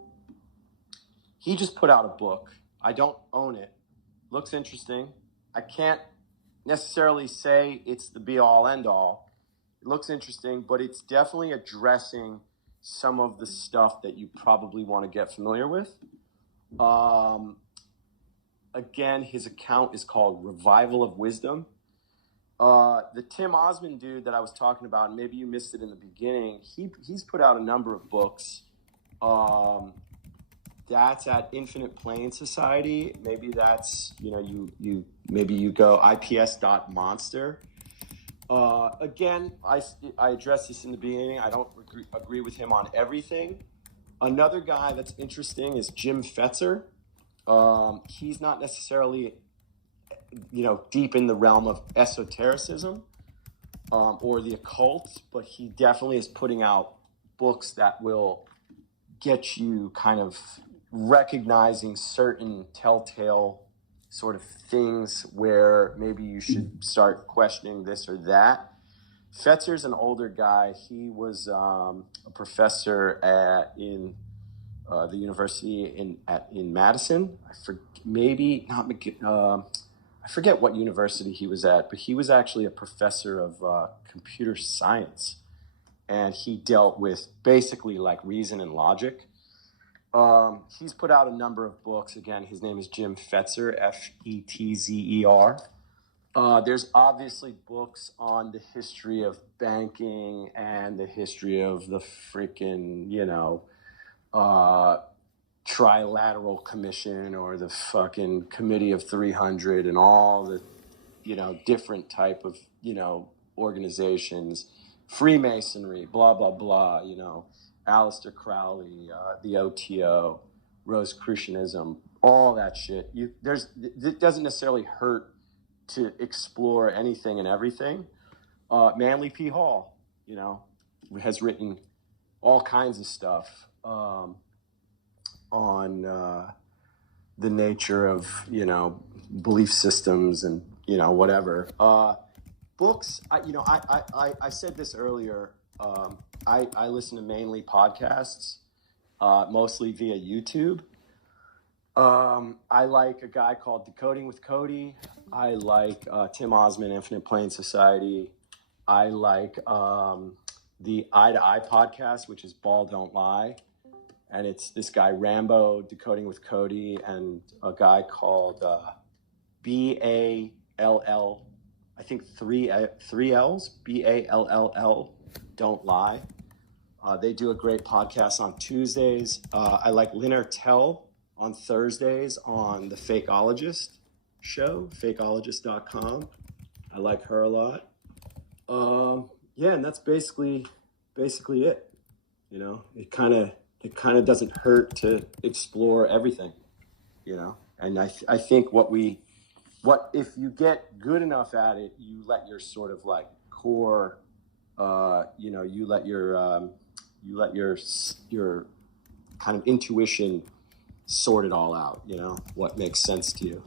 He just put out a book. I don't own it. Looks interesting. I can't necessarily say it's the be all end all. It looks interesting, but it's definitely addressing some of the stuff that you probably want to get familiar with. Again, his account is called Revival of Wisdom. The Tim Osmond dude that I was talking about, and maybe you missed it in the beginning, he's put out a number of books. That's at Infinite Plane Society. Maybe that's, you maybe you go ips.monster. Again, I addressed this in the beginning. I don't agree with him on everything. Another guy that's interesting is Jim Fetzer. He's not necessarily, deep in the realm of esotericism or the occult, but he definitely is putting out books that will get you kind of recognizing certain telltale sort of things where maybe you should start questioning this or that. Fetzer's an older guy. He was a professor in the university in Madison. I forget what university he was at, but he was actually a professor of computer science, and he dealt with basically like reason and logic. He's put out a number of books. Again, his name is Jim Fetzer, Fetzer. There's obviously books on the history of banking and the history of the freaking, Trilateral Commission or the fucking Committee of 300 and all the, different type of, organizations, Freemasonry, blah, blah, blah, Aleister Crowley, the OTO, Rosicrucianism, all that shit. It doesn't necessarily hurt to explore anything and everything. Manly P. Hall, has written all kinds of stuff on the nature of, belief systems and, whatever. Books, I said this earlier. I listen to mainly podcasts, mostly via YouTube. I like a guy called Decoding with Cody. I like Tim Osmond, Infinite Plane Society. I like the Eye to Eye podcast, which is Ball Don't Lie. And it's this guy, Rambo, Decoding with Cody, and a guy called B-A-L-L, I think three L's, B-A-L-L-L, Don't Lie. They do a great podcast on Tuesdays. I like Lynn Ertel on Thursdays on the Fakeologist show, fakeologist.com. I like her a lot. And that's basically it. It kind of doesn't hurt to explore everything, and I think if you get good enough at it, you let your sort of like core, you let your kind of intuition sort it all out, what makes sense to you.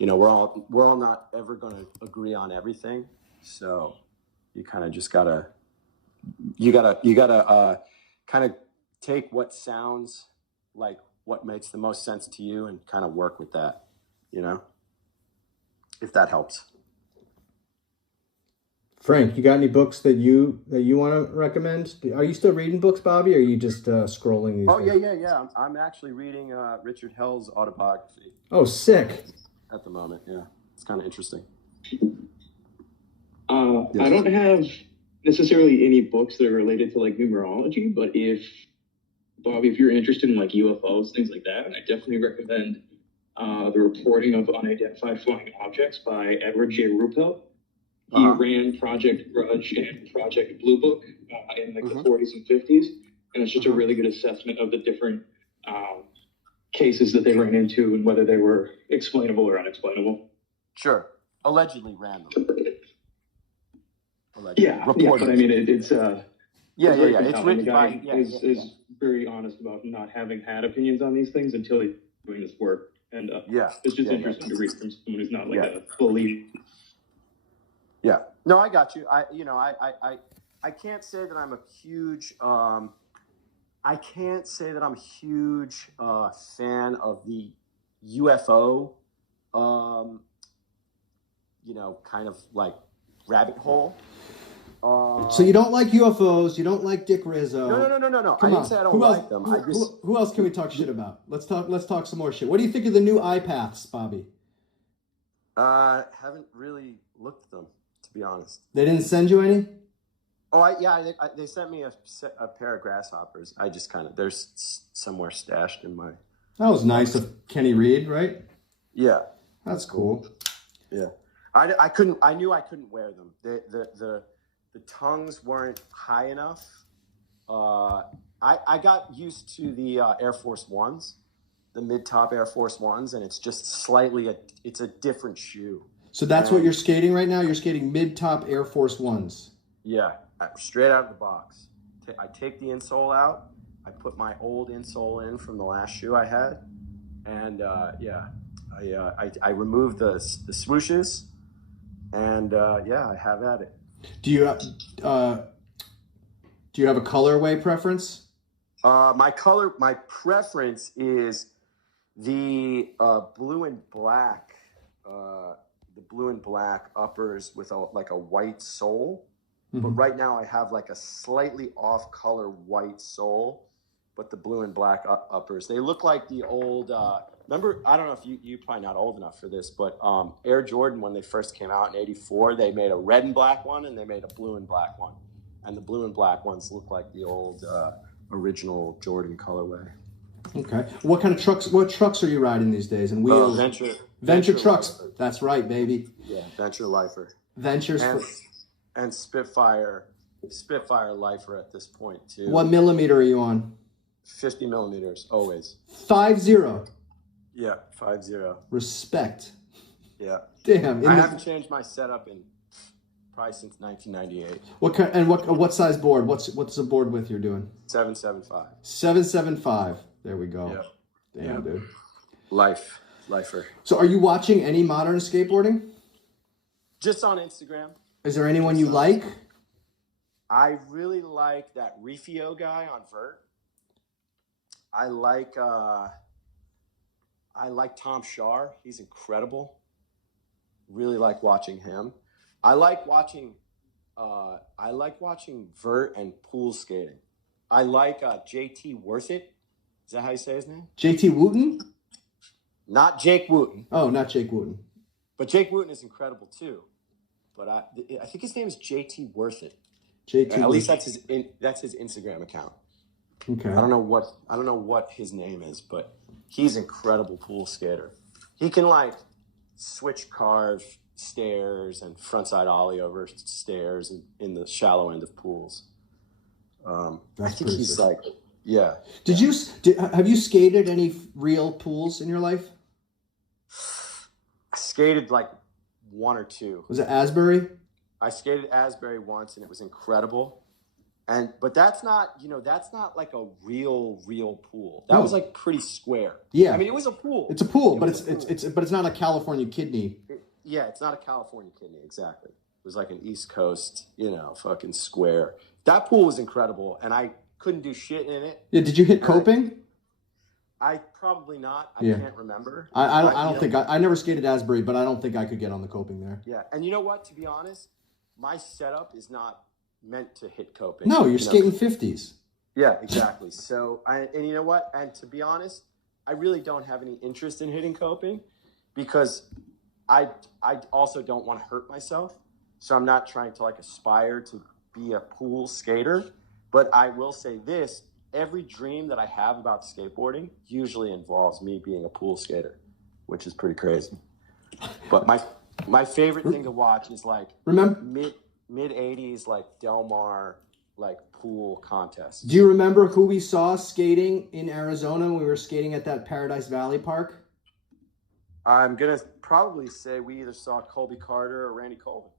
We're all not ever going to agree on everything. So you kind of just gotta kind of take what sounds like what makes the most sense to you and kind of work with that, if that helps. Frank, you got any books that you want to recommend? Are you still reading books, Bobby, or are you just scrolling these? Oh, yeah. I'm actually reading Richard Hell's autobiography. Oh, sick. At the moment, yeah. It's kind of interesting. I don't have necessarily any books that are related to like numerology, but Bobby, if you're interested in like UFOs, things like that, I definitely recommend The Reporting of Unidentified Flying Objects by Edward J. Ruppelt. He ran Project Grudge and Project Blue Book in like the 40s and 50s, and it's just a really good assessment of the different cases that they ran into and whether they were explainable or unexplainable. Sure. Allegedly ran them. Yeah, but I mean, it's It's written by is very honest about not having had opinions on these things until he's doing this work, and it's just interesting to read from someone who's not like a believer. Yeah, no, I got you. I can't say that I'm a huge fan of the UFO kind of like rabbit hole. So you don't like UFOs? You don't like Dick Rizzo? No. Come I didn't on. say I don't like them. Who else can we talk shit about? Let's talk some more shit. What do you think of the new iPaths, Bobby? Haven't really looked at them, to be honest. They didn't send you any? Oh, they sent me a pair of grasshoppers. I just they're somewhere stashed in my... That was nice of Kenny Reed, right? Yeah. That's cool. Yeah. I knew I couldn't wear them. The tongues weren't high enough. I got used to the Air Force Ones, the mid-top Air Force Ones, and it's just slightly it's a different shoe. So that's what you're skating right now? You're skating mid-top Air Force Ones. Yeah, straight out of the box. I take the insole out. I put my old insole in from the last shoe I had, and I removed the swooshes, and I have at it. Do you have a colorway preference? My preference is the blue and black. The blue and black uppers with a white sole. Mm-hmm. But right now I have like a slightly off color white sole, but the blue and black uppers. They look like the old, remember, I don't know if you're probably not old enough for this, but Air Jordan, when they first came out in '84, they made a red and black one and they made a blue and black one. And the blue and black ones look like the old original Jordan colorway. Okay. What trucks are you riding these days? And wheels? Venture trucks. Lifer. That's right, baby. Yeah, Venture Lifer. Ventures and Spitfire Lifer at this point too. What millimeter are you on? 50 millimeters, always. 50. Yeah, 50. Respect. Yeah. Damn. I haven't changed my setup in probably since 1998. What size board? What's the board width you're doing? 775. 775. There we go. Yeah. Damn, dude. Lifer. So are you watching any modern skateboarding? Just on Instagram. Is there anyone you like? I really like that Rifio guy on Vert. I like Tom Shar. He's incredible. Really like watching him. I like watching vert and pool skating. I like JT Worth It. Is that how you say his name? JT Wooten? Not Jake Wooten. Oh, not Jake Wooten. But Jake Wooten is incredible too. But I think his name is JT Worth It. JT. At least that's his Instagram account. Okay. I don't know what his name is, but he's an incredible pool skater. He can like switch carve stairs and frontside ollie over stairs in the shallow end of pools. I think he's sick. Yeah. Have you skated any real pools in your life? I skated like one or two. Was it Asbury? I skated Asbury once and it was incredible. But that's not like a real pool. That was like pretty square. Yeah. I mean, it was a pool. It's a pool, but it's not a California kidney. It's not a California kidney, exactly. It was like an East Coast, fucking square. That pool was incredible, and I couldn't do shit in it. Yeah, did you hit coping? I probably not. I can't remember. I don't think I never skated Asbury, but I don't think I could get on the coping there. Yeah, and you know what? To be honest, my setup is not meant to hit coping. No, you're skating 50s. Yeah, exactly. So, and you know what? And to be honest, I really don't have any interest in hitting coping because I also don't want to hurt myself. So I'm not trying to like aspire to be a pool skater. But I will say this, every dream that I have about skateboarding usually involves me being a pool skater, which is pretty crazy. But my favorite thing to watch is like mid 80s like Del Mar like pool contests. Do you remember who we saw skating in Arizona when we were skating at that Paradise Valley Park? I'm going to probably say we either saw Colby Carter or Randy Colvin.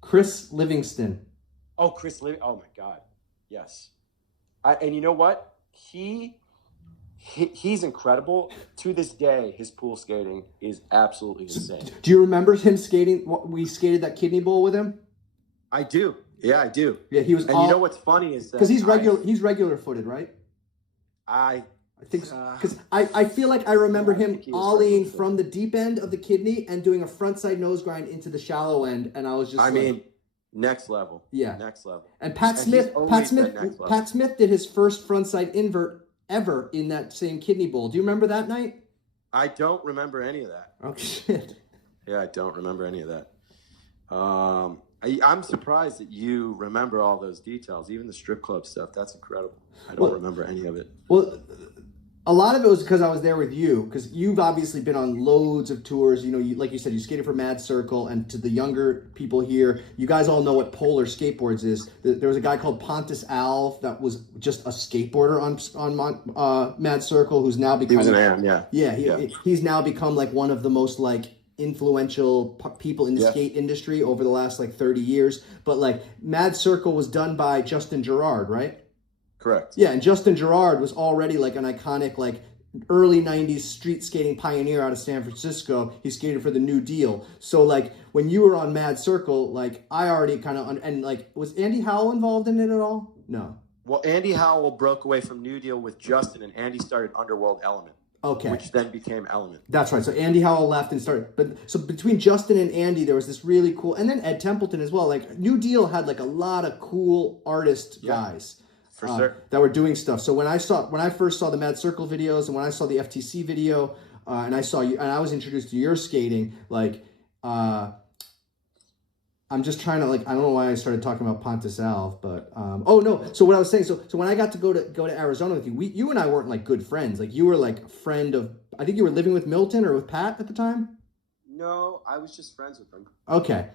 Chris Livingston. Oh, Chris Livingston. Oh, my God. Yes. And you know what? He's incredible. To this day, his pool skating is absolutely insane. Do you remember him skating? We skated that kidney bowl with him? I do. Yeah, I do. Yeah, he was. And you know what's funny is that because he's regular footed, right? I think because I feel like I remember him ollieing from the deep end of the kidney and doing a frontside nose grind into the shallow end, and I was just. Next level. Yeah. Next level. And Pat Smith did his first frontside invert ever in that same kidney bowl. Do you remember that night? I don't remember any of that. Oh shit. Yeah, I don't remember any of that. I'm surprised that you remember all those details, even the strip club stuff. That's incredible. I don't remember any of it. Well, a lot of it was because I was there with you, because you've obviously been on loads of tours. You know, like you said, you skated for Mad Circle, and to the younger people here, you guys all know what Polar Skateboards is. There was a guy called Pontus Alv that was just a skateboarder on Mad Circle, who's now become... He was an AM, yeah. Yeah, he's now become like one of the most like influential people in the skate industry over the last like 30 years. But like Mad Circle was done by Justin Gerard, right? Correct. Yeah, and Justin Gerard was already like an iconic like early 90s street skating pioneer out of San Francisco. He skated for the New Deal. So like when you were on Mad Circle, like I already kind of and like was Andy Howell involved in it at all? No. Well, Andy Howell broke away from New Deal with Justin, and Andy started Underworld Element. Okay. Which then became Element. That's right. So Andy Howell left and started. But so between Justin and Andy, there was this really cool, and then Ed Templeton as well. Like New Deal had like a lot of cool artist guys. For sure. That were doing stuff. So when I first saw the Mad Circle videos, and when I saw the FTC video, and I saw you, and I was introduced to your skating, like, I'm just trying to like, I don't know why I started talking about Pontus Alv, but oh no. So what I was saying, so when I got to go to Arizona with you, you and I weren't like good friends. Like you were like a friend of, I think you were living with Milton or with Pat at the time. No, I was just friends with them. Okay.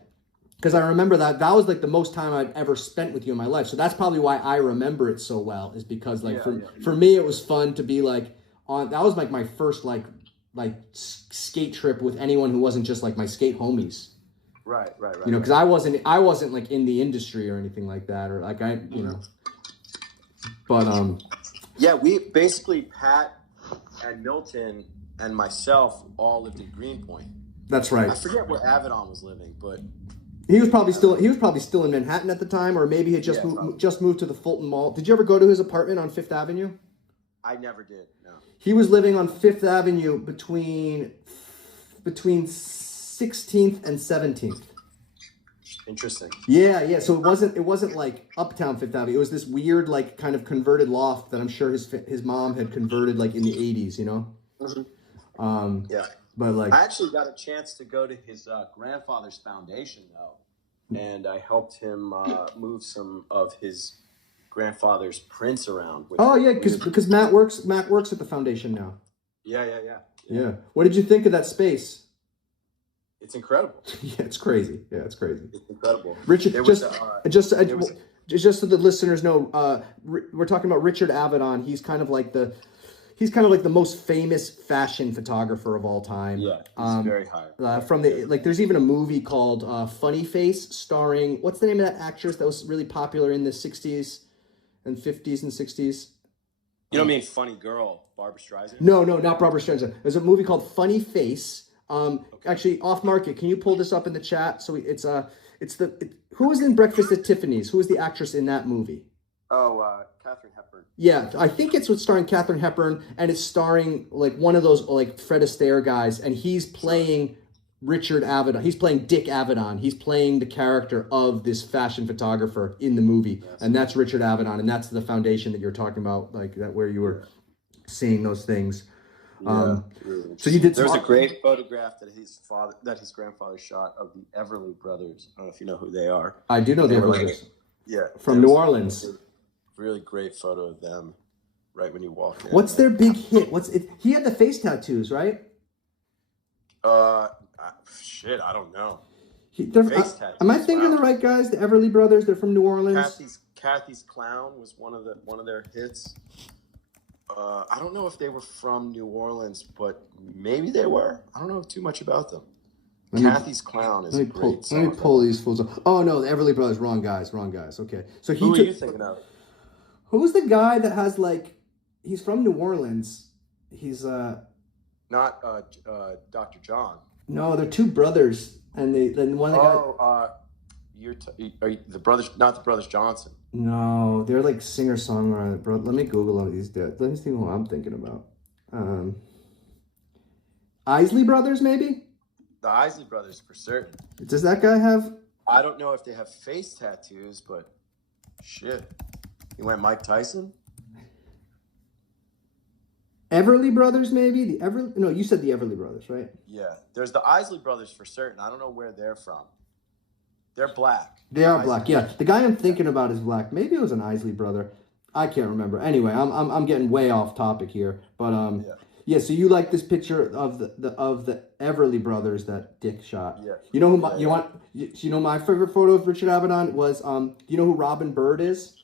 Because I remember that was like the most time I'd ever spent with you in my life. So that's probably why I remember it so well, is because like for me it was fun to be like on. That was like my first like skate trip with anyone who wasn't just like my skate homies. Right. You know, because I wasn't like in the industry or anything like that, or like you know. But yeah, we basically Pat and Milton and myself all lived in Greenpoint. That's right. I forget where Avedon was living, but. He was probably still in Manhattan at the time, or maybe he had just moved to the Fulton Mall. Did you ever go to his apartment on Fifth Avenue? I never did. No. He was living on Fifth Avenue between 16th and 17th. Interesting. Yeah. So it wasn't like uptown Fifth Avenue. It was this weird like kind of converted loft that I'm sure his mom had converted like in the 80s. You know. Mm-hmm. Yeah. But like, I actually got a chance to go to his grandfather's foundation though, and I helped him move some of his grandfather's prints around. Because Matt works at the foundation now. Yeah. What did you think of that space? It's incredible. Yeah, it's crazy. It's incredible. Richard, just so the listeners know, we're talking about Richard Avedon. He's kind of like the most famous fashion photographer of all time. Yeah, he's very high. There's even a movie called Funny Face, starring, what's the name of that actress that was really popular in the 60s and 50s and 60s? You don't mean Funny Girl, Barbra Streisand? No, not Barbra Streisand. There's a movie called Funny Face. Actually, off market. Can you pull this up in the chat? So who was in Breakfast at Tiffany's? Who was the actress in that movie? Oh, Katharine Hepburn. Yeah, I think it's starring Katharine Hepburn, and it's starring like one of those like Fred Astaire guys, and he's playing Richard Avedon. He's playing Dick Avedon. He's playing the character of this fashion photographer in the movie, and that's Richard Avedon, and that's the foundation that you're talking about, like that where you were seeing those things. Really. So you did. There's a great photograph that his grandfather shot of the Everly Brothers. I don't know if you know who they are. I do know the Everly Brothers. Yeah, from New Orleans. Really great photo of them right when you walk in. What's their big hit? He had the face tattoos, right? Shit, I don't know. Am I thinking the right guys? The Everly Brothers. They're from New Orleans. Kathy's Clown was one of their hits. I don't know if they were from New Orleans, but maybe they were. I don't know too much about them. Kathy's Clown is a great song. Let me pull these fools up. Oh no, the Everly Brothers. Wrong guys. Okay. So who are you thinking of? Who's the guy that has like? He's from New Orleans. He's not Dr. John. No, they're two brothers, and then one. Are you the brothers? Not the brothers Johnson. No, they're like singer-songwriter. Bro, let me Google all these dudes. Let me see who I'm thinking about. Isley Brothers, maybe? The Isley Brothers, for certain. Does that guy have... I don't know if they have face tattoos, but shit. You went Mike Tyson? Everly Brothers, maybe? No, you said the Everly Brothers, right? Yeah. There's the Isley Brothers for certain. I don't know where they're from. They're black. They are black, yeah. The guy I'm thinking about is black. Maybe it was an Isley brother. I can't remember. Anyway, I'm getting way off topic here. But yeah, so you like this picture of the Everly Brothers that Dick shot. Yeah. You know who you know my favorite photo of Richard Avedon was do you know who Robin Bird is?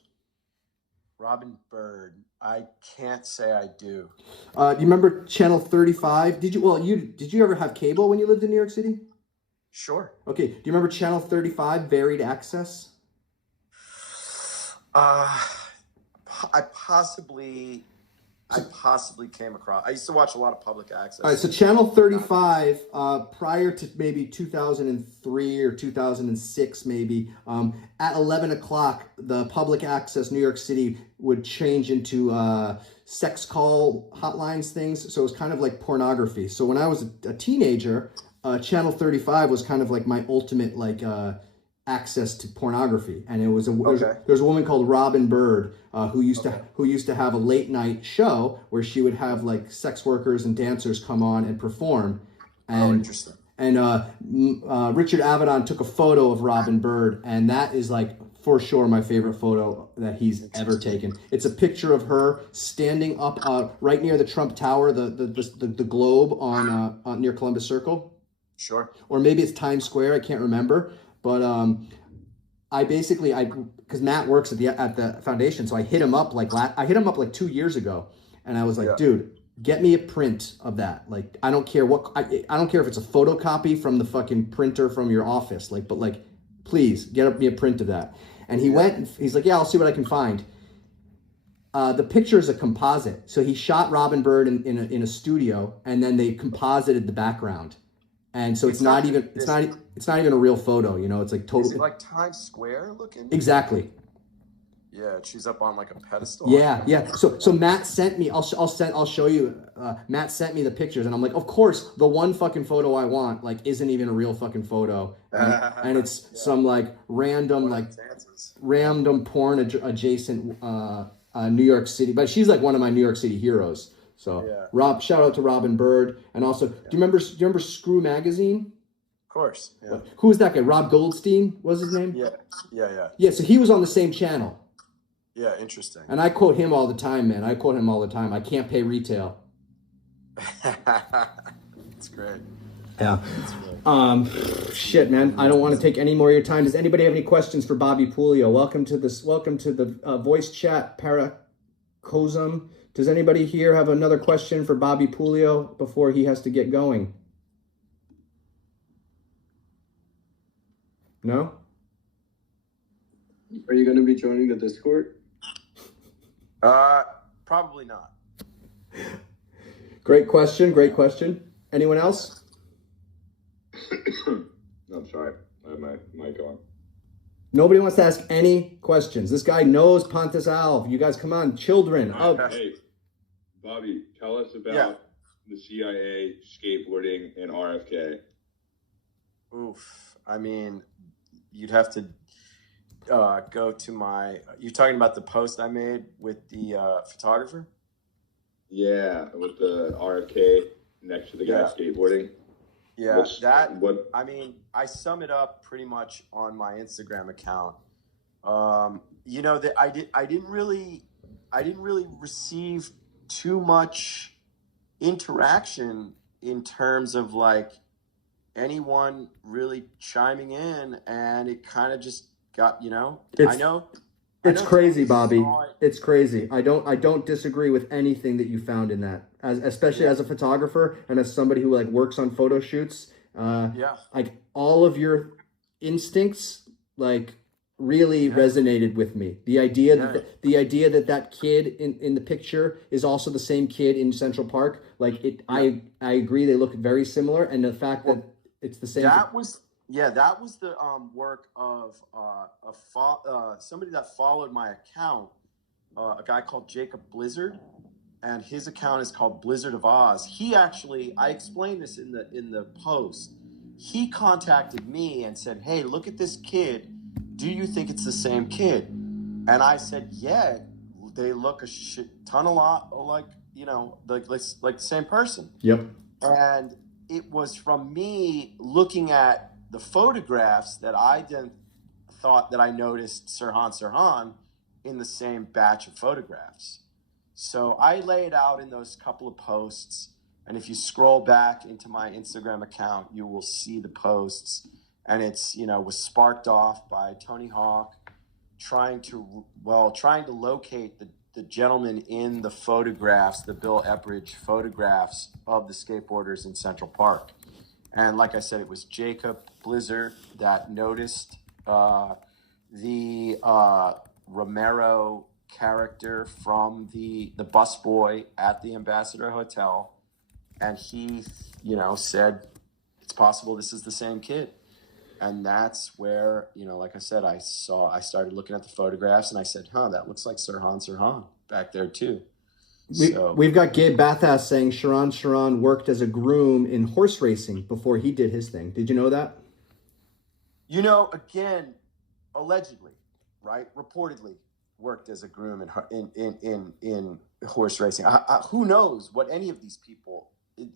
Robin Bird. I can't say I do. Do you remember Channel 35? Did you ever have cable when you lived in New York City? Sure. Okay. Do you remember Channel 35, Varied Access? I possibly came across. I used to watch a lot of public access. All right, so Channel 35, prior to maybe 2003 or 2006, maybe, at 11 o'clock, the public access New York City would change into sex call hotlines things. So it was kind of like pornography. So when I was a teenager, Channel 35 was kind of like my ultimate access to pornography, and there was a woman called Robin Bird who used to have a late night show where she would have like sex workers and dancers come on and perform. And, interesting. And Richard Avedon took a photo of Robin Bird, and that is like for sure my favorite photo that he's ever taken. It's a picture of her standing up right near the Trump Tower, the globe on near Columbus Circle. Sure. Or maybe it's Times Square. I can't remember. But because Matt works at the foundation, so I hit him up like 2 years ago, and I was like, dude, get me a print of that. Like, I don't care I don't care if it's a photocopy from the fucking printer from your office, but please get me a print of that. And he went, and he's like, yeah, I'll see what I can find. The picture is a composite, so he shot Robin Bird in a studio, and then they composited the background. And so it's not even a real photo, you know. It's like totally. Is it like Times Square looking? Exactly. Yeah, she's up on like a pedestal. Yeah. So Matt sent me. I'll show you. Matt sent me the pictures, and I'm like, of course, the one fucking photo I want isn't even a real fucking photo, and it's some random porn adjacent New York City. But she's like one of my New York City heroes. So shout out to Robin Bird, and also, do you remember Screw Magazine? Of course. Yeah. Who was that guy? Rob Goldstein was his name? Yeah. Yeah, so he was on the same channel. Yeah, interesting. And I quote him all the time, man. I I can't pay retail. That's great. Yeah. Shit, man. I don't want to take any more of your time. Does anybody have any questions for Bobby Puleo? Welcome to the voice chat paracosm. Does anybody here have another question for Bobby Puleo before he has to get going? No? Are you going to be joining the Discord? Probably not. Great question. Anyone else? I'm sorry. I have my mic on. Nobody wants to ask any questions. This guy knows Pontus Alv. You guys, come on, children. Hey, Bobby, tell us about the CIA, skateboarding, and RFK. Oof. I mean, you'd have to go to you're talking about the post I made with the photographer? Yeah, with the RFK next to the guy skateboarding. Yeah, I mean, I sum it up pretty much on my Instagram account. You know, that I didn't really receive too much interaction in terms of anyone really chiming in, and it kind of just got, It's crazy, Bobby. It's crazy. I don't disagree with anything that you found in that, especially as a photographer and as somebody who works on photo shoots. All of your instincts really resonated with me. The idea that kid in the picture is also the same kid in Central Park. I agree. They look very similar, and the fact that it's the same. That was the work of somebody that followed my account, a guy called Jacob Blizzard, and his account is called Blizzard of Oz. He actually, I explained this in the post. he contacted me and said, "Hey, look at this kid. Do you think it's the same kid?" And I said, "Yeah, they look a shit ton a lot like, like the same person." Yep. And it was from me looking at the photographs that I then thought that I noticed Sirhan in the same batch of photographs. So I lay it out in those couple of posts. And if you scroll back into my Instagram account, you will see the posts. And it's, was sparked off by Tony Hawk trying to locate the gentleman in the photographs, the Bill Epridge photographs of the skateboarders in Central Park. And like I said, it was Jacob Blizzard that noticed the Romero character from the busboy at the Ambassador Hotel. And he, said, it's possible this is the same kid. And that's where, like I said, I started looking at the photographs and I said, that looks like Sirhan back there too. We've got Gabe Bathas saying Sirhan worked as a groom in horse racing before he did his thing. Did you know that? Again, allegedly, right? Reportedly worked as a groom in horse racing. Who knows what any of these people,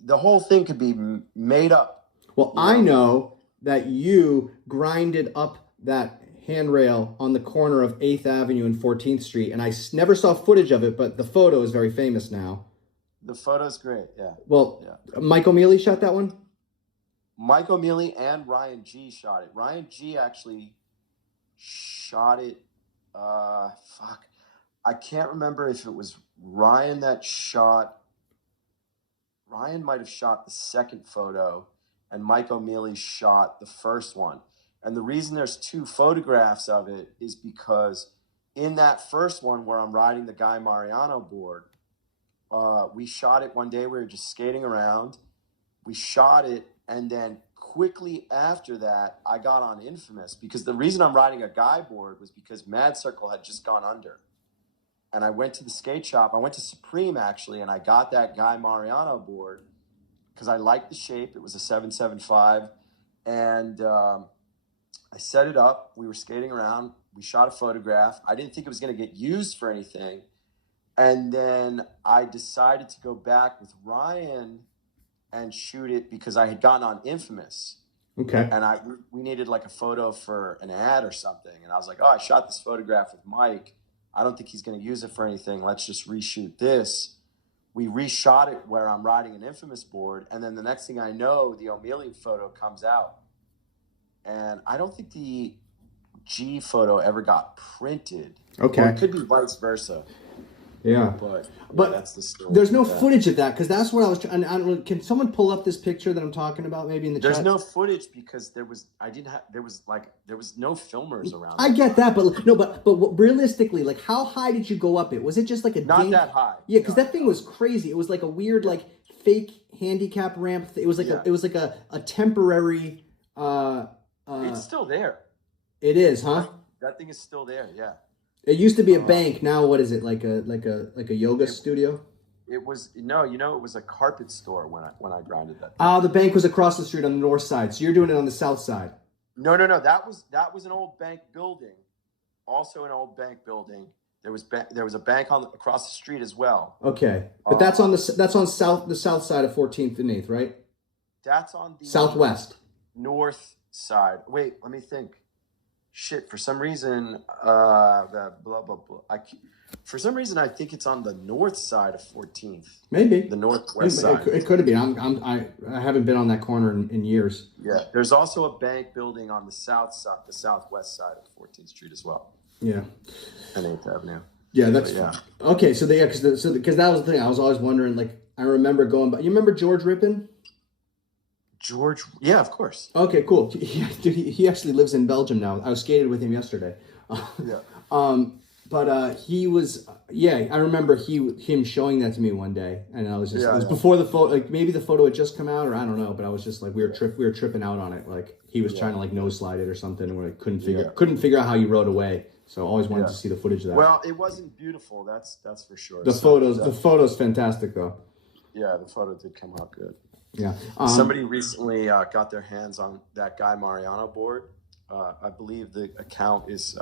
the whole thing could be made up. Well, I know that you grinded up that handrail on the corner of 8th Avenue and 14th Street, and I never saw footage of it, but the photo is very famous now. The photo's great, yeah. Well, yeah. Mike O'Mealy shot that one? Mike O'Mealy and Ryan G shot it. Ryan G actually shot it, I can't remember if it was Ryan that shot. Ryan might have shot the second photo, and Mike O'Mealy shot the first one. And the reason there's two photographs of it is because in that first one where I'm riding the Guy Mariano board, we shot it one day. We were just skating around. We shot it, and then quickly after that, I got on Infamous because the reason I'm riding a Guy board was because Mad Circle had just gone under. And I went to the skate shop. I went to Supreme, actually, and I got that Guy Mariano board because I liked the shape. It was a 775. And I set it up. We were skating around. We shot a photograph. I didn't think it was going to get used for anything. And then I decided to go back with Ryan and shoot it because I had gotten on Infamous. Okay. And we needed like a photo for an ad or something. And I was like, I shot this photograph with Mike. I don't think he's going to use it for anything. Let's just reshoot this. We reshot it where I'm riding an Infamous board. And then the next thing I know, the O'Mealy photo comes out. And I don't think the G photo ever got printed. Okay. Or it could be vice versa. Yeah. But that's the story. There's no footage of that because that's what I was trying. Can someone pull up this picture that I'm talking about maybe in the chat? There's no footage because there was no filmers around. I get that, but realistically, like how high did you go up it? Was it just like a not that high? Yeah, because that thing was crazy. It was like a weird like fake handicap ramp. It was like a temporary. It's still there. It is, huh? That thing is still there. Yeah. It used to be a bank. Now what is it? Like a yoga studio? It was it was a carpet store when I grinded that. The bank was across the street on the north side. So you're doing it on the south side. No. That was an old bank building. Also an old bank building. There was a bank across the street as well. Okay. But that's on the south side of 14th and 8th, right? That's on the southwest. North side. Wait, let me think. Shit, for some reason, for some reason, I think it's on the north side of 14th. Maybe the northwest side. It could have been. I haven't been on that corner in years. Yeah, there's also a bank building on the south side, the southwest side of 14th Street as well. Yeah, and 8th Avenue. Yeah, okay. So because that was the thing. I was always wondering. Like, I remember going, but you remember George Rippin? George, yeah, of course. Okay, cool. He actually lives in Belgium now. I was skated with him yesterday. Yeah. But he was, I remember him showing that to me one day, and I was just, it was before the photo, like maybe the photo had just come out, or I don't know, but I was just like, we were tripping out on it, like he was trying to like nose slide it or something, and we couldn't figure out how you rode away. So I always wanted to see the footage of that. Well, it wasn't beautiful, that's for sure. The photo's fantastic though. Yeah, the photo did come out good. Yeah. Somebody recently got their hands on that Guy Mariano board. I believe the account is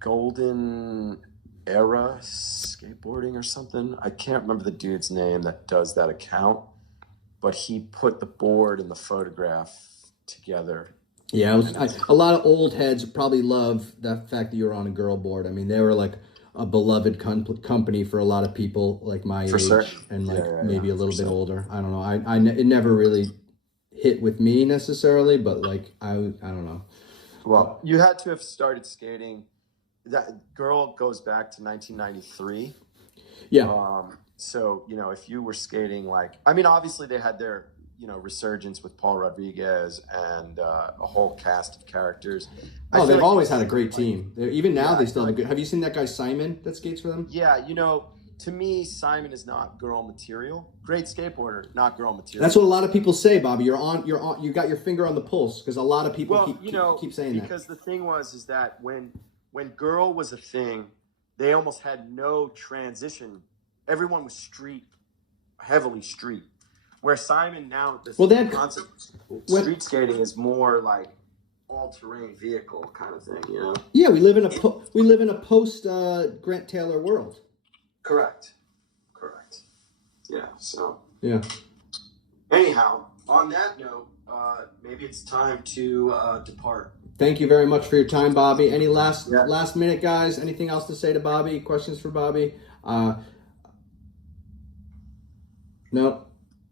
Golden Era Skateboarding or something. I can't remember the dude's name that does that account, but he put the board and the photograph together. Yeah, a lot of old heads probably love the fact that you're on a girl board. I mean, they were like a beloved company for a lot of people like my age sure. and like Yeah, maybe a little bit sure. older. I don't know. It never really hit with me necessarily, but like I don't know. Well, you had to have started skating. That girl goes back to 1993. Yeah. So, you know, if you were skating like, I mean, obviously they had their, you know, resurgence with Paul Rodriguez and a whole cast of characters. Oh, they've always had a great team. Even now, they still have a good. Have you seen that guy Simon that skates for them? Yeah, you know, to me, Simon is not girl material. Great skateboarder, not girl material. That's what a lot of people say, Bobby. You got your finger on the pulse because a lot of people keep saying that. Because the thing is that when girl was a thing, they almost had no transition. Everyone was heavily street. Where Simon now, concept street skating is more like all-terrain vehicle kind of thing, you know? Yeah, we live in a post Grant Taylor world. Correct. Yeah. So. Yeah. Anyhow, on that note, maybe it's time to depart. Thank you very much for your time, Bobby. Any last minute, guys? Anything else to say to Bobby? Questions for Bobby? No.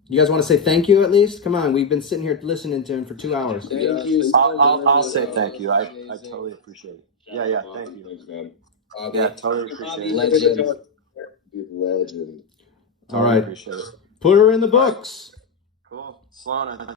You guys want to say thank you at least? Come on, we've been sitting here listening to him for 2 hours. Thank you. I'll say thank you. I totally appreciate it. Yeah, thank you. Thanks, man. Yeah, totally appreciate it. Legend. All right. Appreciate it. Put her in the books. Cool. Solana.